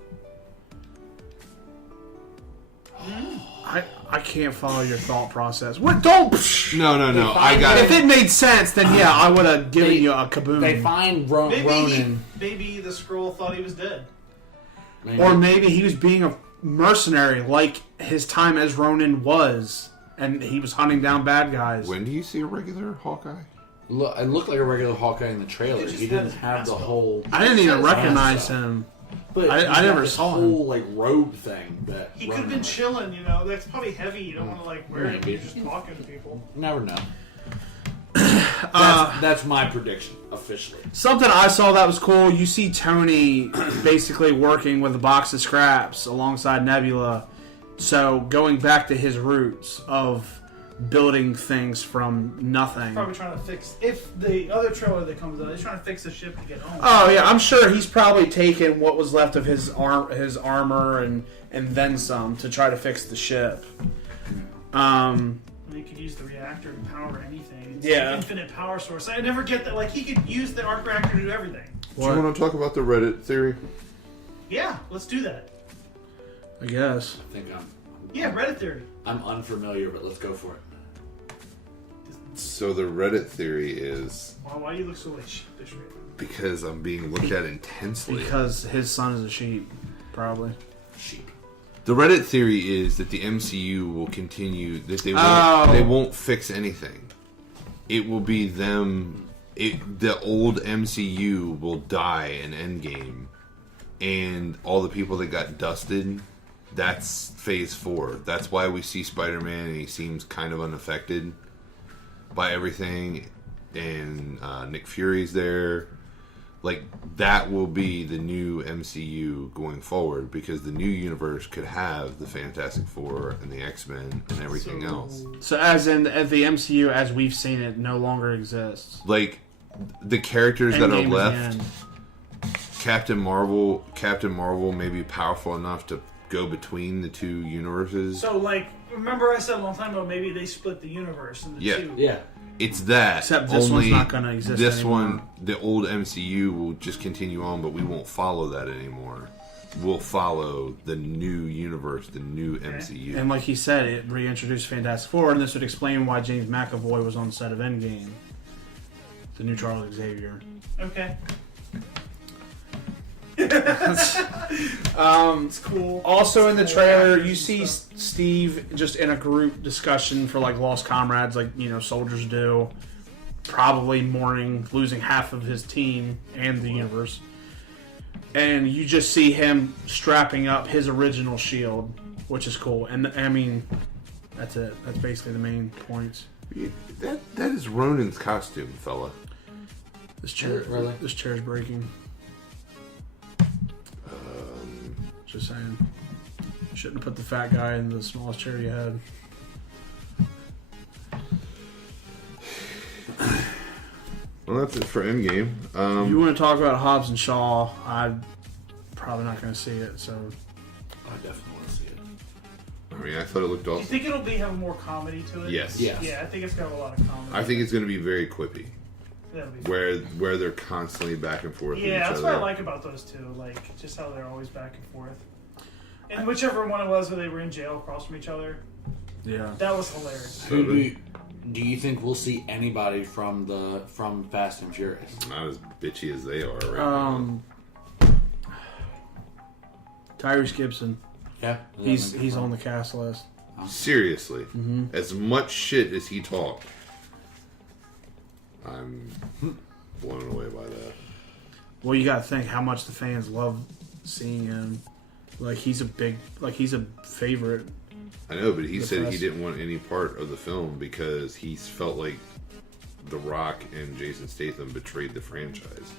I can't follow your thought process. What? Don't. No. I got If it. it made sense, then yeah, I would have given you a kaboom. They find Ronan. Maybe the scroll thought he was dead. Or maybe he was being a mercenary, like his time as Ronin was, and he was hunting down bad guys. When do you see a regular Hawkeye? It looked like a regular Hawkeye in the trailer. He just He didn't had have his the mask whole. I didn't even Says recognize that. him. But I he's got never this saw him. whole like robe thing that He could Ronan have been liked. chilling, That's probably heavy. You don't want to like wear it. Maybe. You're just talking to people. You never know. That's my prediction officially. Something I saw that was cool. You see Tony basically working with a box of scraps alongside Nebula. So going back to his roots of building things from nothing. Probably trying to fix. If the other trailer that comes out, he's trying to fix the ship to get home. Oh yeah, I'm sure he's probably taken what was left of his armor and then some to try to fix the ship. He could use the reactor to power anything. It's Yeah. an infinite power source. I never get that. Like he could use the arc reactor to do everything. Do you want to talk about the Reddit theory? Yeah, let's do that. I guess. I think Yeah, Reddit theory. I'm unfamiliar, but let's go for it. So the Reddit theory is Why do you look so like sheepish right now? because I'm being looked at intensely. Because his son is a sheep, probably. Sheep. The Reddit theory is that the MCU will continue, that they won't fix anything. It will be them. The old MCU will die in Endgame, and all the people that got dusted, that's Phase 4. That's why we see Spider-Man and he seems kind of unaffected by everything, and Nick Fury's there. Like, that will be the new MCU going forward, because the new universe could have the Fantastic Four and the X-Men and everything else. So as in the MCU as we've seen it no longer exists. Like, the characters that are Endgame is the left, end. Captain Marvel may be powerful enough to go between the two universes. So, like, remember I said a long time ago, maybe they split the universe into two. Yeah. It's that. Except this only one's not going to exist This anymore. one, the old MCU will just continue on, but we won't follow that anymore. We'll follow the new universe, the new MCU. And like he said, it reintroduced Fantastic Four, and this would explain why James McAvoy was on the set of Endgame. The new Charles Xavier. Okay. It's cool. Also in the trailer, you see Steve just in a group discussion for like lost comrades, like soldiers do, probably mourning losing half of his team and the universe. And you just see him strapping up his original shield, which is cool. And I mean, that's it. That's basically the main points. That is Ronan's costume, fella. This chair, Really? This chair's breaking. Just saying. Shouldn't have put the fat guy in the smallest chair you had. Well, that's it for Endgame. If you want to talk about Hobbs and Shaw, I'm probably not going to see it. So I definitely want to see it. I mean, I thought it looked Do you awesome. think it'll have more comedy to it? Yes. Yeah. Yeah, I think it's got a lot of comedy. I think it's going to be very quippy, That'll be where they're constantly back and forth. with Yeah, each that's other. what I like about those two. Like, just how they're always back and forth. And whichever one it was where they were in jail across from each other, yeah, that was hilarious. Do you think we'll see anybody from Fast and Furious? Not as bitchy as they are right Tyrese Gibson. Yeah. He's on the cast list. now. Seriously, as much shit as he talked, I'm blown away by that. Well, you got to think how much the fans love seeing him. Like he's a favorite. I know, but he The said he press. didn't want any part of the film because he felt like The Rock and Jason Statham betrayed the franchise.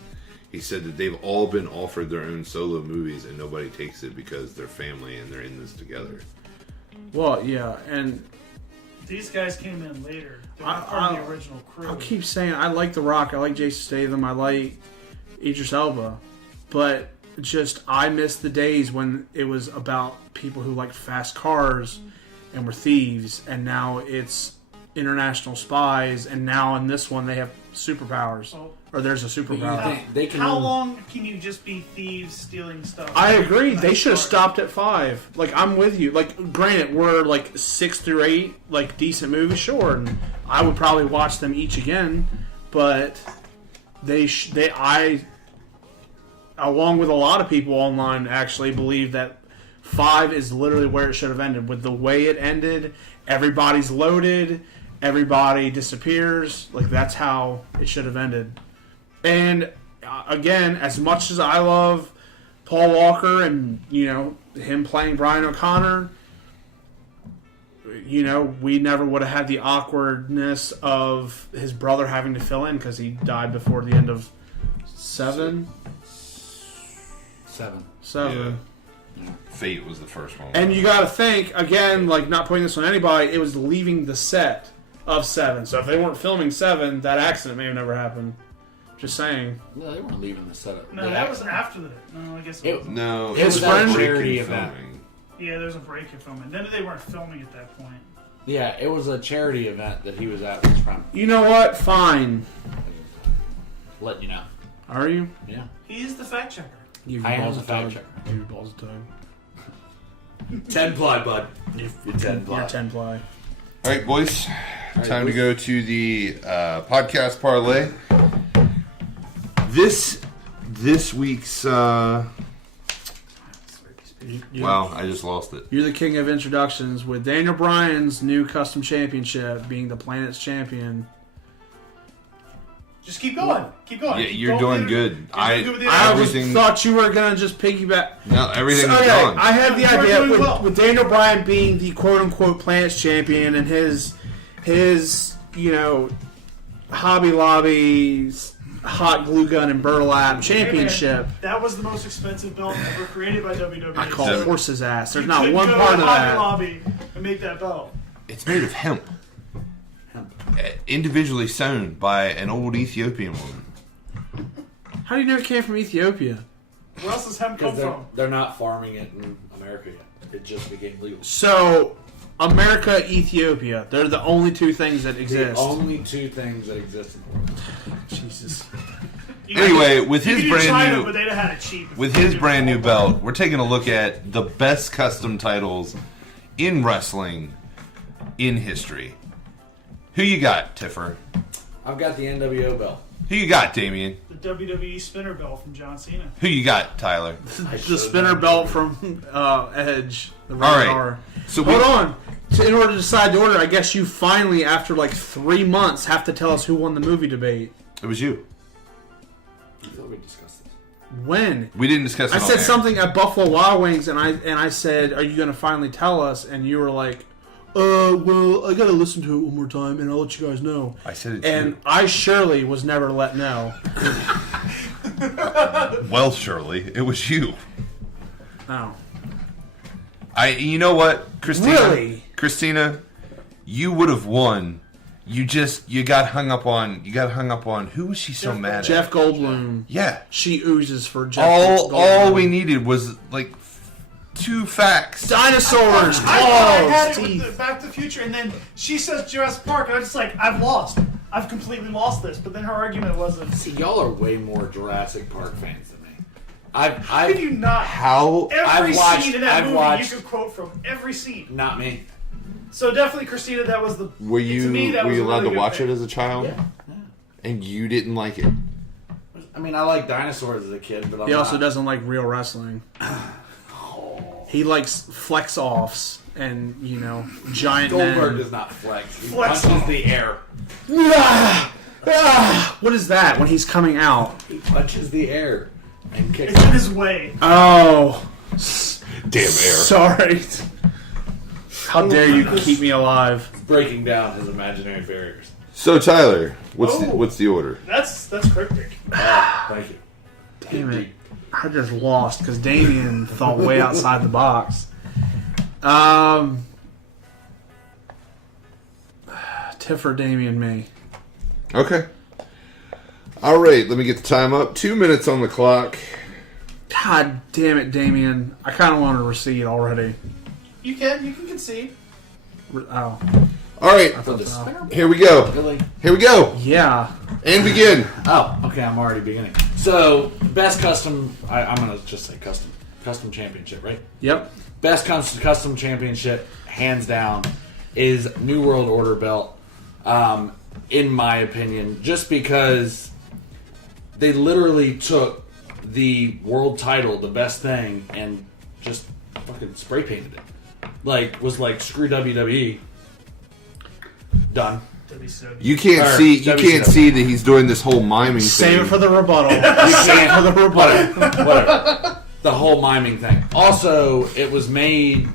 He said that they've all been offered their own solo movies and nobody takes it because they're family and they're in this together. Well, yeah, and These guys came in later. They're I- not part I- of the original crew. I'll keep saying I like The Rock, I like Jason Statham, I like Idris Elba, but just I miss the days when it was about people who liked fast cars and were thieves, and now it's international spies, and now in this one they have superpowers, Oh. or there's a superpower. They can How long can you just be thieves stealing stuff? I agree. They should have stopped at 5. Like, I'm with you. Like, granted, we're like 6 through 8, like decent movies, sure, and I would probably watch them each again. But I, along with a lot of people online, actually believe that 5 is literally where it should have ended. With the way it ended, everybody's loaded, everybody disappears. Like, that's how it should have ended. And again, as much as I love Paul Walker and him playing Brian O'Connor, we never would have had the awkwardness of his brother having to fill in because he died before the end of 7. 7. Fate was the first one. And you got to think again, like not putting this on anybody, it was leaving the set of 7. So if they weren't filming 7, that accident may have never happened. Just saying. No, they weren't leaving the setup. No, that was after the. No, I guess it was. No, It was a a break charity in event. filming. Yeah, there's a break in filming. Then they weren't filming at that point. Yeah, it was a charity event that he was at with his friend. You know what? Fine. Letting you know. Are you? Yeah. He is the fact checker. Give I your am balls the a fact tug. checker. Give your balls a tug. 10 ply, bud. You're 10 You're 10 ply. All right, boys. Time to go to the podcast parlay. This week's. Wow, I just lost it. You're the king of introductions with Daniel Bryan's new custom championship being the Planet's champion. Just keep going. Keep going. Yeah, Keep you're going doing with good. I everything. thought you were going to just piggyback. No, everything's Okay, gone. I had the We're idea doing well. with Daniel Bryan being the quote-unquote Planet's champion and his Hobby Lobby's hot glue gun and burlap championship. That was the most expensive belt ever created by WWE. I call Seven. horse's ass. There's You not couldn't one go part to of Hobby that. Lobby and make that belt. It's made of hemp. Individually sewn by an old Ethiopian woman. How do you know it came from Ethiopia? Where else does hemp come from? They're not farming it in America yet. It just became legal. So, America, Ethiopia, they're the only two things that The exist. only two things that exist in the world. Jesus. Anyway, with You his could do China, brand but new they'd have had it cheap. with his brand new belt, we're taking a look at the best custom titles in wrestling in history. Who you got, Tiffer? I've got the NWO belt. Who you got, Damian? The WWE spinner belt from John Cena. Who you got, Tyler? The spinner belt from Edge. The All right. Star. So Hold on. So in order to decide the order, I guess you finally, after like 3 months, have to tell us who won the movie debate. It was you. I thought we discussed this. When? We didn't discuss it I on said air. something at Buffalo Wild Wings, and I said, "Are you going to finally tell us?" And you were like, well, I got to listen to it one more time, and I'll let you guys know." I said it And I surely was never let know. well, Shirley, it was you. Oh. You know what, Christina? Really? Christina, you would have won. You got hung up on. Who was she so mad at? Jeff Goldblum. Yeah. She oozes for Jeff All Goldblum. we needed was like 2 facts. Dinosaurs, I had claws, it with teeth. the Back to the Future, and then she says Jurassic Park, and I'm just like, I've lost. I've completely lost this. But then her argument wasn't. See, y'all are way more Jurassic Park fans than me. How could you not? How? Every I've watched- scene in that I've movie watched- you could quote from. Every scene. Not me. So definitely, Christina, that was the. Were to me, that was a really good thing. as a child? Yeah. And you didn't like it? I mean, I like dinosaurs as a kid, but He also doesn't like real wrestling. He likes flex offs and giant Goldberg men. does not flex. He Flex punches off. the air. What is that when he's coming out? He punches the air and kicks. It's in his way. Oh, Damn air. sorry. How dare you keep me alive? breaking down his imaginary barriers. So Tyler, what's Oh. what's the order? That's cryptic. Thank you. Damn it. I just lost because Damian thought way outside the box. Tiffer, Damian, me. Okay. All right, let me get the time up. 2 minutes on the clock. God damn it, Damian. I kind of want to recede already. You can concede. Oh. All right, For the spinner? here we go. Really? Here we go. Yeah. And begin. Oh, okay. I'm already beginning. So, best custom. I'm gonna just say custom championship, right? Yep. Best custom championship, hands down, is New World Order belt. In my opinion, just because they literally took the world title, the best thing, and just fucking spray painted it. Was like screw WWE. Done. You can't Or see. You WCW. can't see that he's doing this whole miming Save thing. it for the rebuttal. You can't. For the rebuttal. Whatever. The whole miming thing. Also, it was made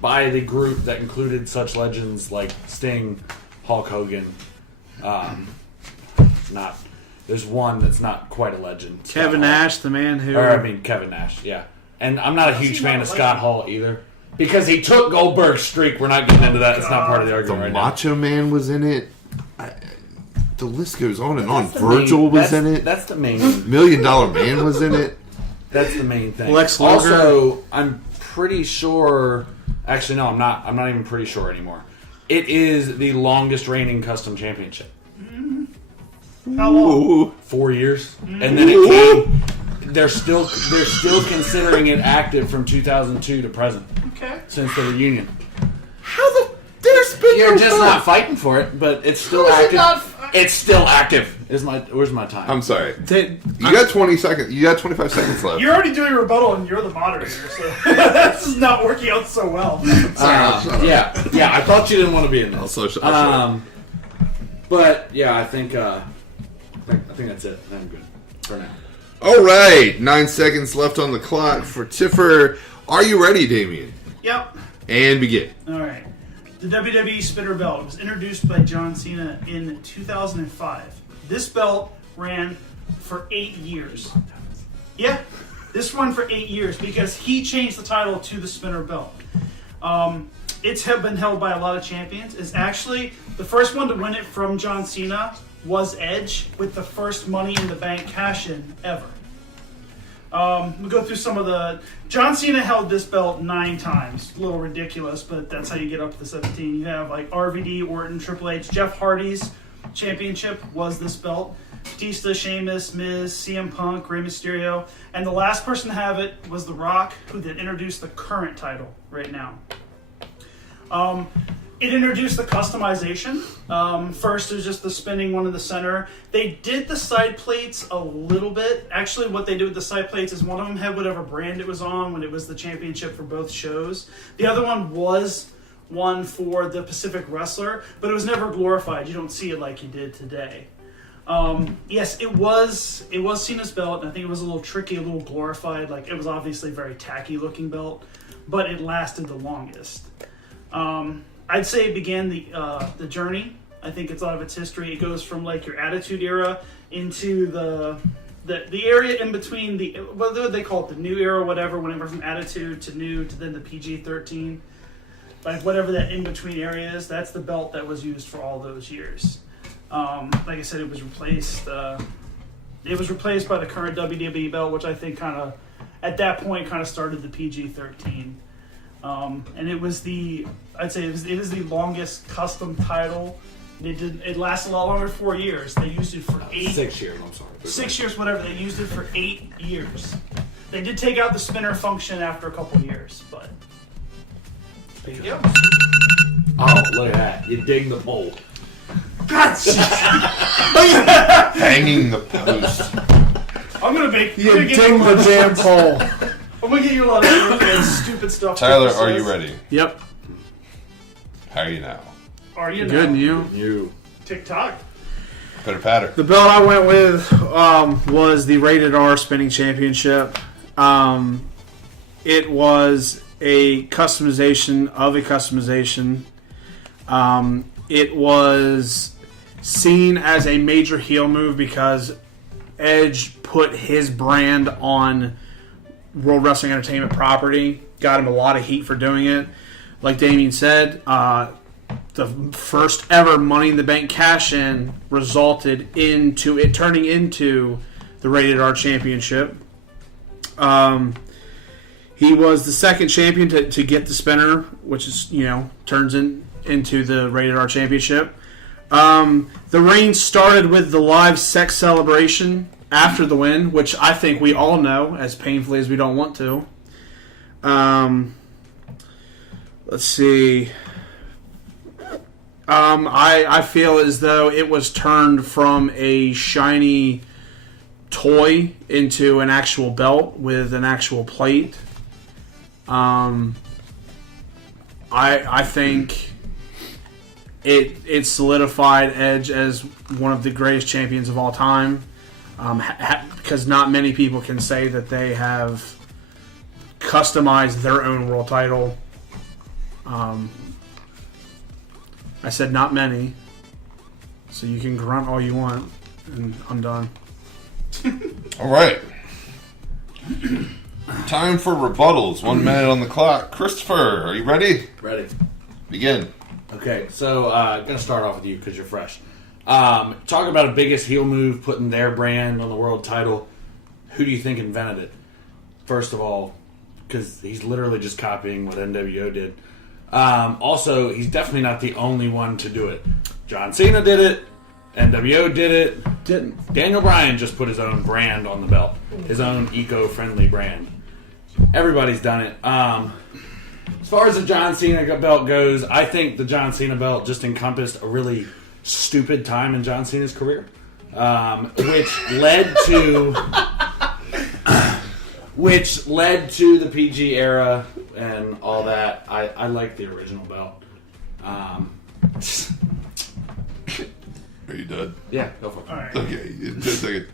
by the group that included such legends like Sting, Hulk Hogan. There's one that's not quite a legend. Kevin Scott Hall. Nash, the man who. Kevin Nash. Yeah, and I'm not a huge he fan not of a Scott legend? Hall either because he took Goldberg's streak. We're not getting into that. It's not part of the The argument right now. Macho Man was in it. The list goes on and on. Virgil was in it. That's the main. $1 Million Man was in it. That's the main thing. Lex Luger. Also, I'm pretty sure. Actually, no, I'm not. I'm not even pretty sure anymore. It is the longest reigning custom championship. How long? Ooh. 4 years, and then it came. They're still considering it active from 2002 to present Okay. since the reunion. There's You're just not fighting for it, but it's still active. It's still active. Where's my time? I'm sorry. You got 20 seconds. You got 25 seconds left. You're already doing a rebuttal, and you're the moderator, so that's just not working out so well. Yeah. I thought you didn't want to be in this. But yeah, I think that's it. I'm good for now. All right, 9 seconds left on the clock for Tiffer. Are you ready, Damian? Yep. And begin. All right. The WWE Spinner Belt was introduced by John Cena in 2005. This belt ran for 8 years. Yeah, this run for 8 years because he changed the title to the Spinner Belt. It's been held by a lot of champions. It's actually the first one to win it from John Cena was Edge with the first Money in the Bank cash-in ever. We'll go through some of the... John Cena held this belt 9 times. A little ridiculous, but that's how you get up to the 17. You have like RVD, Orton, Triple H. Jeff Hardy's championship was this belt. Batista, Sheamus, Miz, CM Punk, Rey Mysterio. And the last person to have it was The Rock, who then introduced the current title right now. It introduced the customization. First, it was just the spinning one in the center. They did the side plates a little bit. Actually, what they did with the side plates is one of them had whatever brand it was on when it was the championship for both shows. The other one was one for the Pacific Wrestler, but it was never glorified. You don't see it like you did today. Yes, it was Cena's belt, and I think it was a little tricky, a little glorified. Like, it was obviously a very tacky looking belt, but it lasted the longest. I'd say it began the journey. I think it's a lot of its history. It goes from like your Attitude Era into the area in between what do they call it, the New Era, whatever. Whenever from Attitude to New to then the PG-13, like whatever that in between area is, that's the belt that was used for all those years. Like I said, it was replaced. It was replaced by the current WWE belt, which I think at that point started the PG-13. And it was I'd say it was the longest custom title. It lasted a lot longer than 4 years. They used it for 6 years, I'm sorry. 6 years, whatever. They used it for 8 years. They did take out the spinner function after a couple of years, but there you go. Oh, look at that. You dig the pole. God, Hanging the post. I'm going to make you dig the damn pole. I'm going to get you a lot of stupid stuff. Tyler, are you ready? Yep. How are you now? Are you Good, now? and you? You. TikTok. Pitter patter. The belt I went with was the Rated R Spinning Championship. It was a customization of a customization. It was seen as a major heel move because Edge put his brand on World Wrestling Entertainment property. Got him a lot of heat for doing it. Like Damian said, the first ever Money in the Bank cash-in resulted into it turning into the Rated R Championship. He was the second champion to get the spinner, which is, turns into the Rated R Championship. The reign started with the live sex celebration after the win, which I think we all know, as painfully as we don't want to. Let's see. I feel as though it was turned from a shiny toy into an actual belt with an actual plate. I think it solidified Edge as one of the greatest champions of all time. Because not many people can say that they have customized their own world title. I said not many, so you can grunt all you want, and I'm done. All right. Time for rebuttals. 1 minute on the clock. Christopher, are you ready? Ready. Begin. Okay, so I'm going to start off with you because you're fresh. Talk about a biggest heel move, putting their brand on the world title. Who do you think invented it? First of all, because he's literally just copying what NWO did. Also, he's definitely not the only one to do it. John Cena did it. NWO did it. Didn't. Daniel Bryan just put his own brand on the belt. His own eco-friendly brand. Everybody's done it. As far as the John Cena belt goes, I think the John Cena belt just encompassed a really stupid time in John Cena's career, which led to the PG era and all that. I like the original belt. Are you done? Yeah, go for it. All right. Okay, just a second.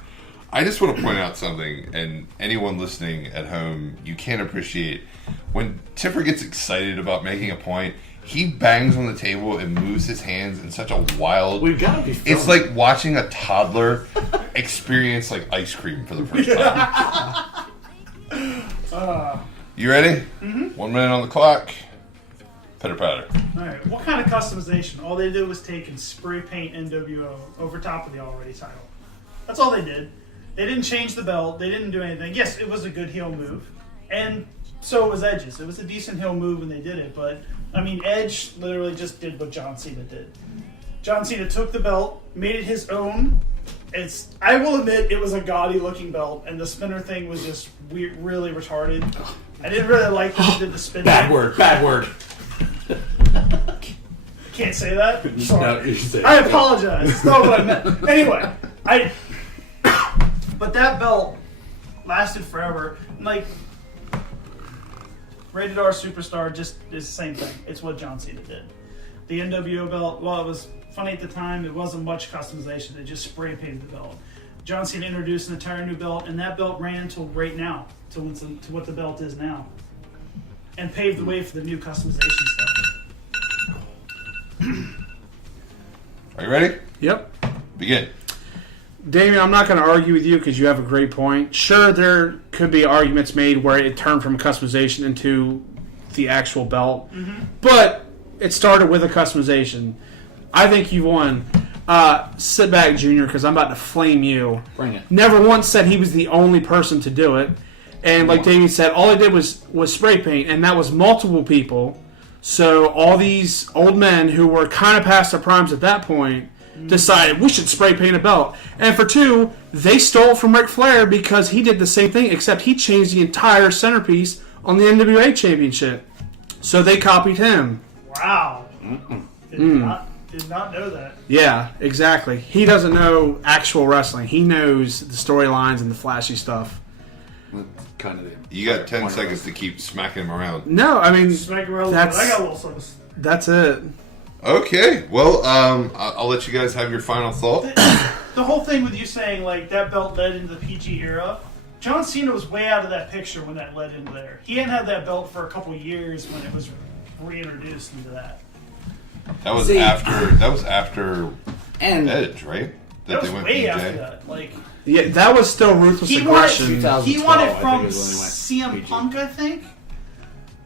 I just want to point out something, and anyone listening at home, you can't appreciate when Tipper gets excited about making a point. He bangs on the table and moves his hands in such a wild. We've got to be. It's like watching a toddler experience like ice cream for the first time. You ready? Mm-hmm. 1 minute on the clock. Pitter patter. All right. What kind of customization? All they did was take and spray paint NWO over top of the already title. That's all they did. They didn't change the belt. They didn't do anything. Yes, it was a good heel move, and so it was Edge's. It was a decent heel move when they did it. But I mean, Edge literally just did what John Cena did. John Cena took the belt, made it his own. I will admit, it was a gaudy looking belt, and the spinner thing was just weird, really retarded. I didn't really like that he did the spin. Bad word. Can't say that. Sorry. No, you say I apologize. That's not what I meant. Anyway, but that belt lasted forever. Like, Rated R Superstar just is the same thing. It's what John Cena did. The NWO belt, well, it was funny at the time. It wasn't much customization. They just spray painted the belt. John Cena introduced an entire new belt, and that belt ran until right now, to what the belt is now, and paved the way for the new customization stuff. Are you ready? Yep. Begin. Damian, I'm not going to argue with you because you have a great point. Sure, there could be arguments made where it turned from customization into the actual belt, but it started with a customization. I think you won. Sit back, Junior, because I'm about to flame you. Bring it. Never once said he was the only person to do it. And like Damian said, all he did was spray paint, and that was multiple people. So all these old men who were kind of past their primes at that point decided we should spray paint a belt. And for two, they stole from Ric Flair because he did the same thing, except he changed the entire centerpiece on the NWA Championship. So they copied him. Wow. Did not know that. Yeah, exactly. He doesn't know actual wrestling. He knows the storylines and the flashy stuff. Kind of. You got 10 seconds to keep smacking him around. No, I mean, Smack around I got a little something. that's it. Okay, well, I'll let you guys have your final thought. The whole thing with you saying, like, that belt led into the PG era, John Cena was way out of that picture when that led into there. He hadn't had that belt for a couple years when it was reintroduced into that. That was after Edge, right? That was way PJ. after that. Like, Yeah, that was still ruthless he aggression. won it I from think is when he went CM PG. Punk, I think.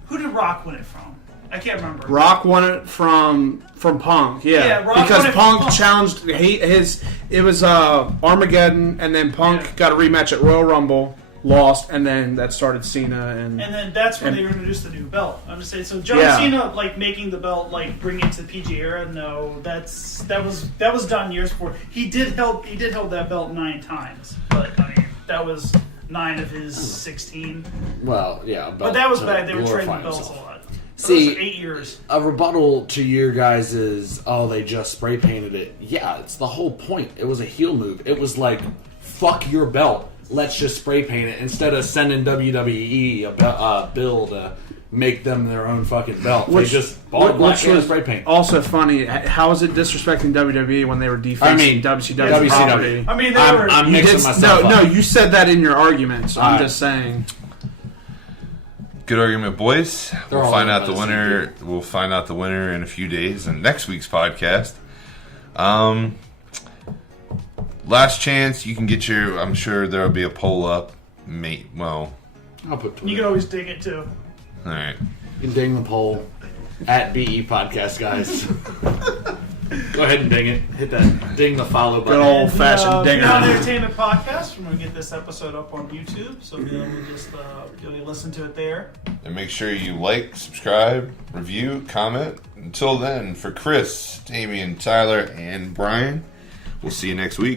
Who did Rock win it from? I can't remember. Rock won it from Punk, Yeah, Rock because won it from Punk Punk. challenged it was Armageddon, and then Punk got a rematch at Royal Rumble, lost, and then that started Cena and then that's when they introduced the new belt. I'm just saying. So John Cena, like, making the belt, like, bring it to the PG era. No, that was done years before. He did hold that belt 9 times, but I mean that was 9 of his 16. Well, yeah, But that was back. They were trading glorifying belts himself. a lot. See, Those are 8 years. A rebuttal to your guys is, they just spray painted it. Yeah, it's the whole point. It was a heel move. It was like, fuck your belt. Let's just spray paint it instead of sending WWE a bill to make them their own fucking belt. They just bought black and spray paint. Also funny, how is it disrespecting WWE when they were defacing WCW property? I mean, they were. I'm mixing myself up. No, you said that in your argument, so I'm just saying. Good argument, boys. They're We'll all find in out the by the same winner. We'll find out the winner in a few days in next week's podcast. Last chance, you can get your. I'm sure there'll be a poll up. Well, I'll put Twitter. You can always dig it too. all right. You can ding the poll at BE Podcast, guys. Go ahead and ding it. Hit that ding the follow button. Good old-fashioned dinger. Beyond Entertainment Podcast. We're going to get this episode up on YouTube, so you'll be able to just you'll listen to it there. And make sure you like, subscribe, review, comment. Until then, for Chris, Damian, Tyler, and Brian, we'll see you next week.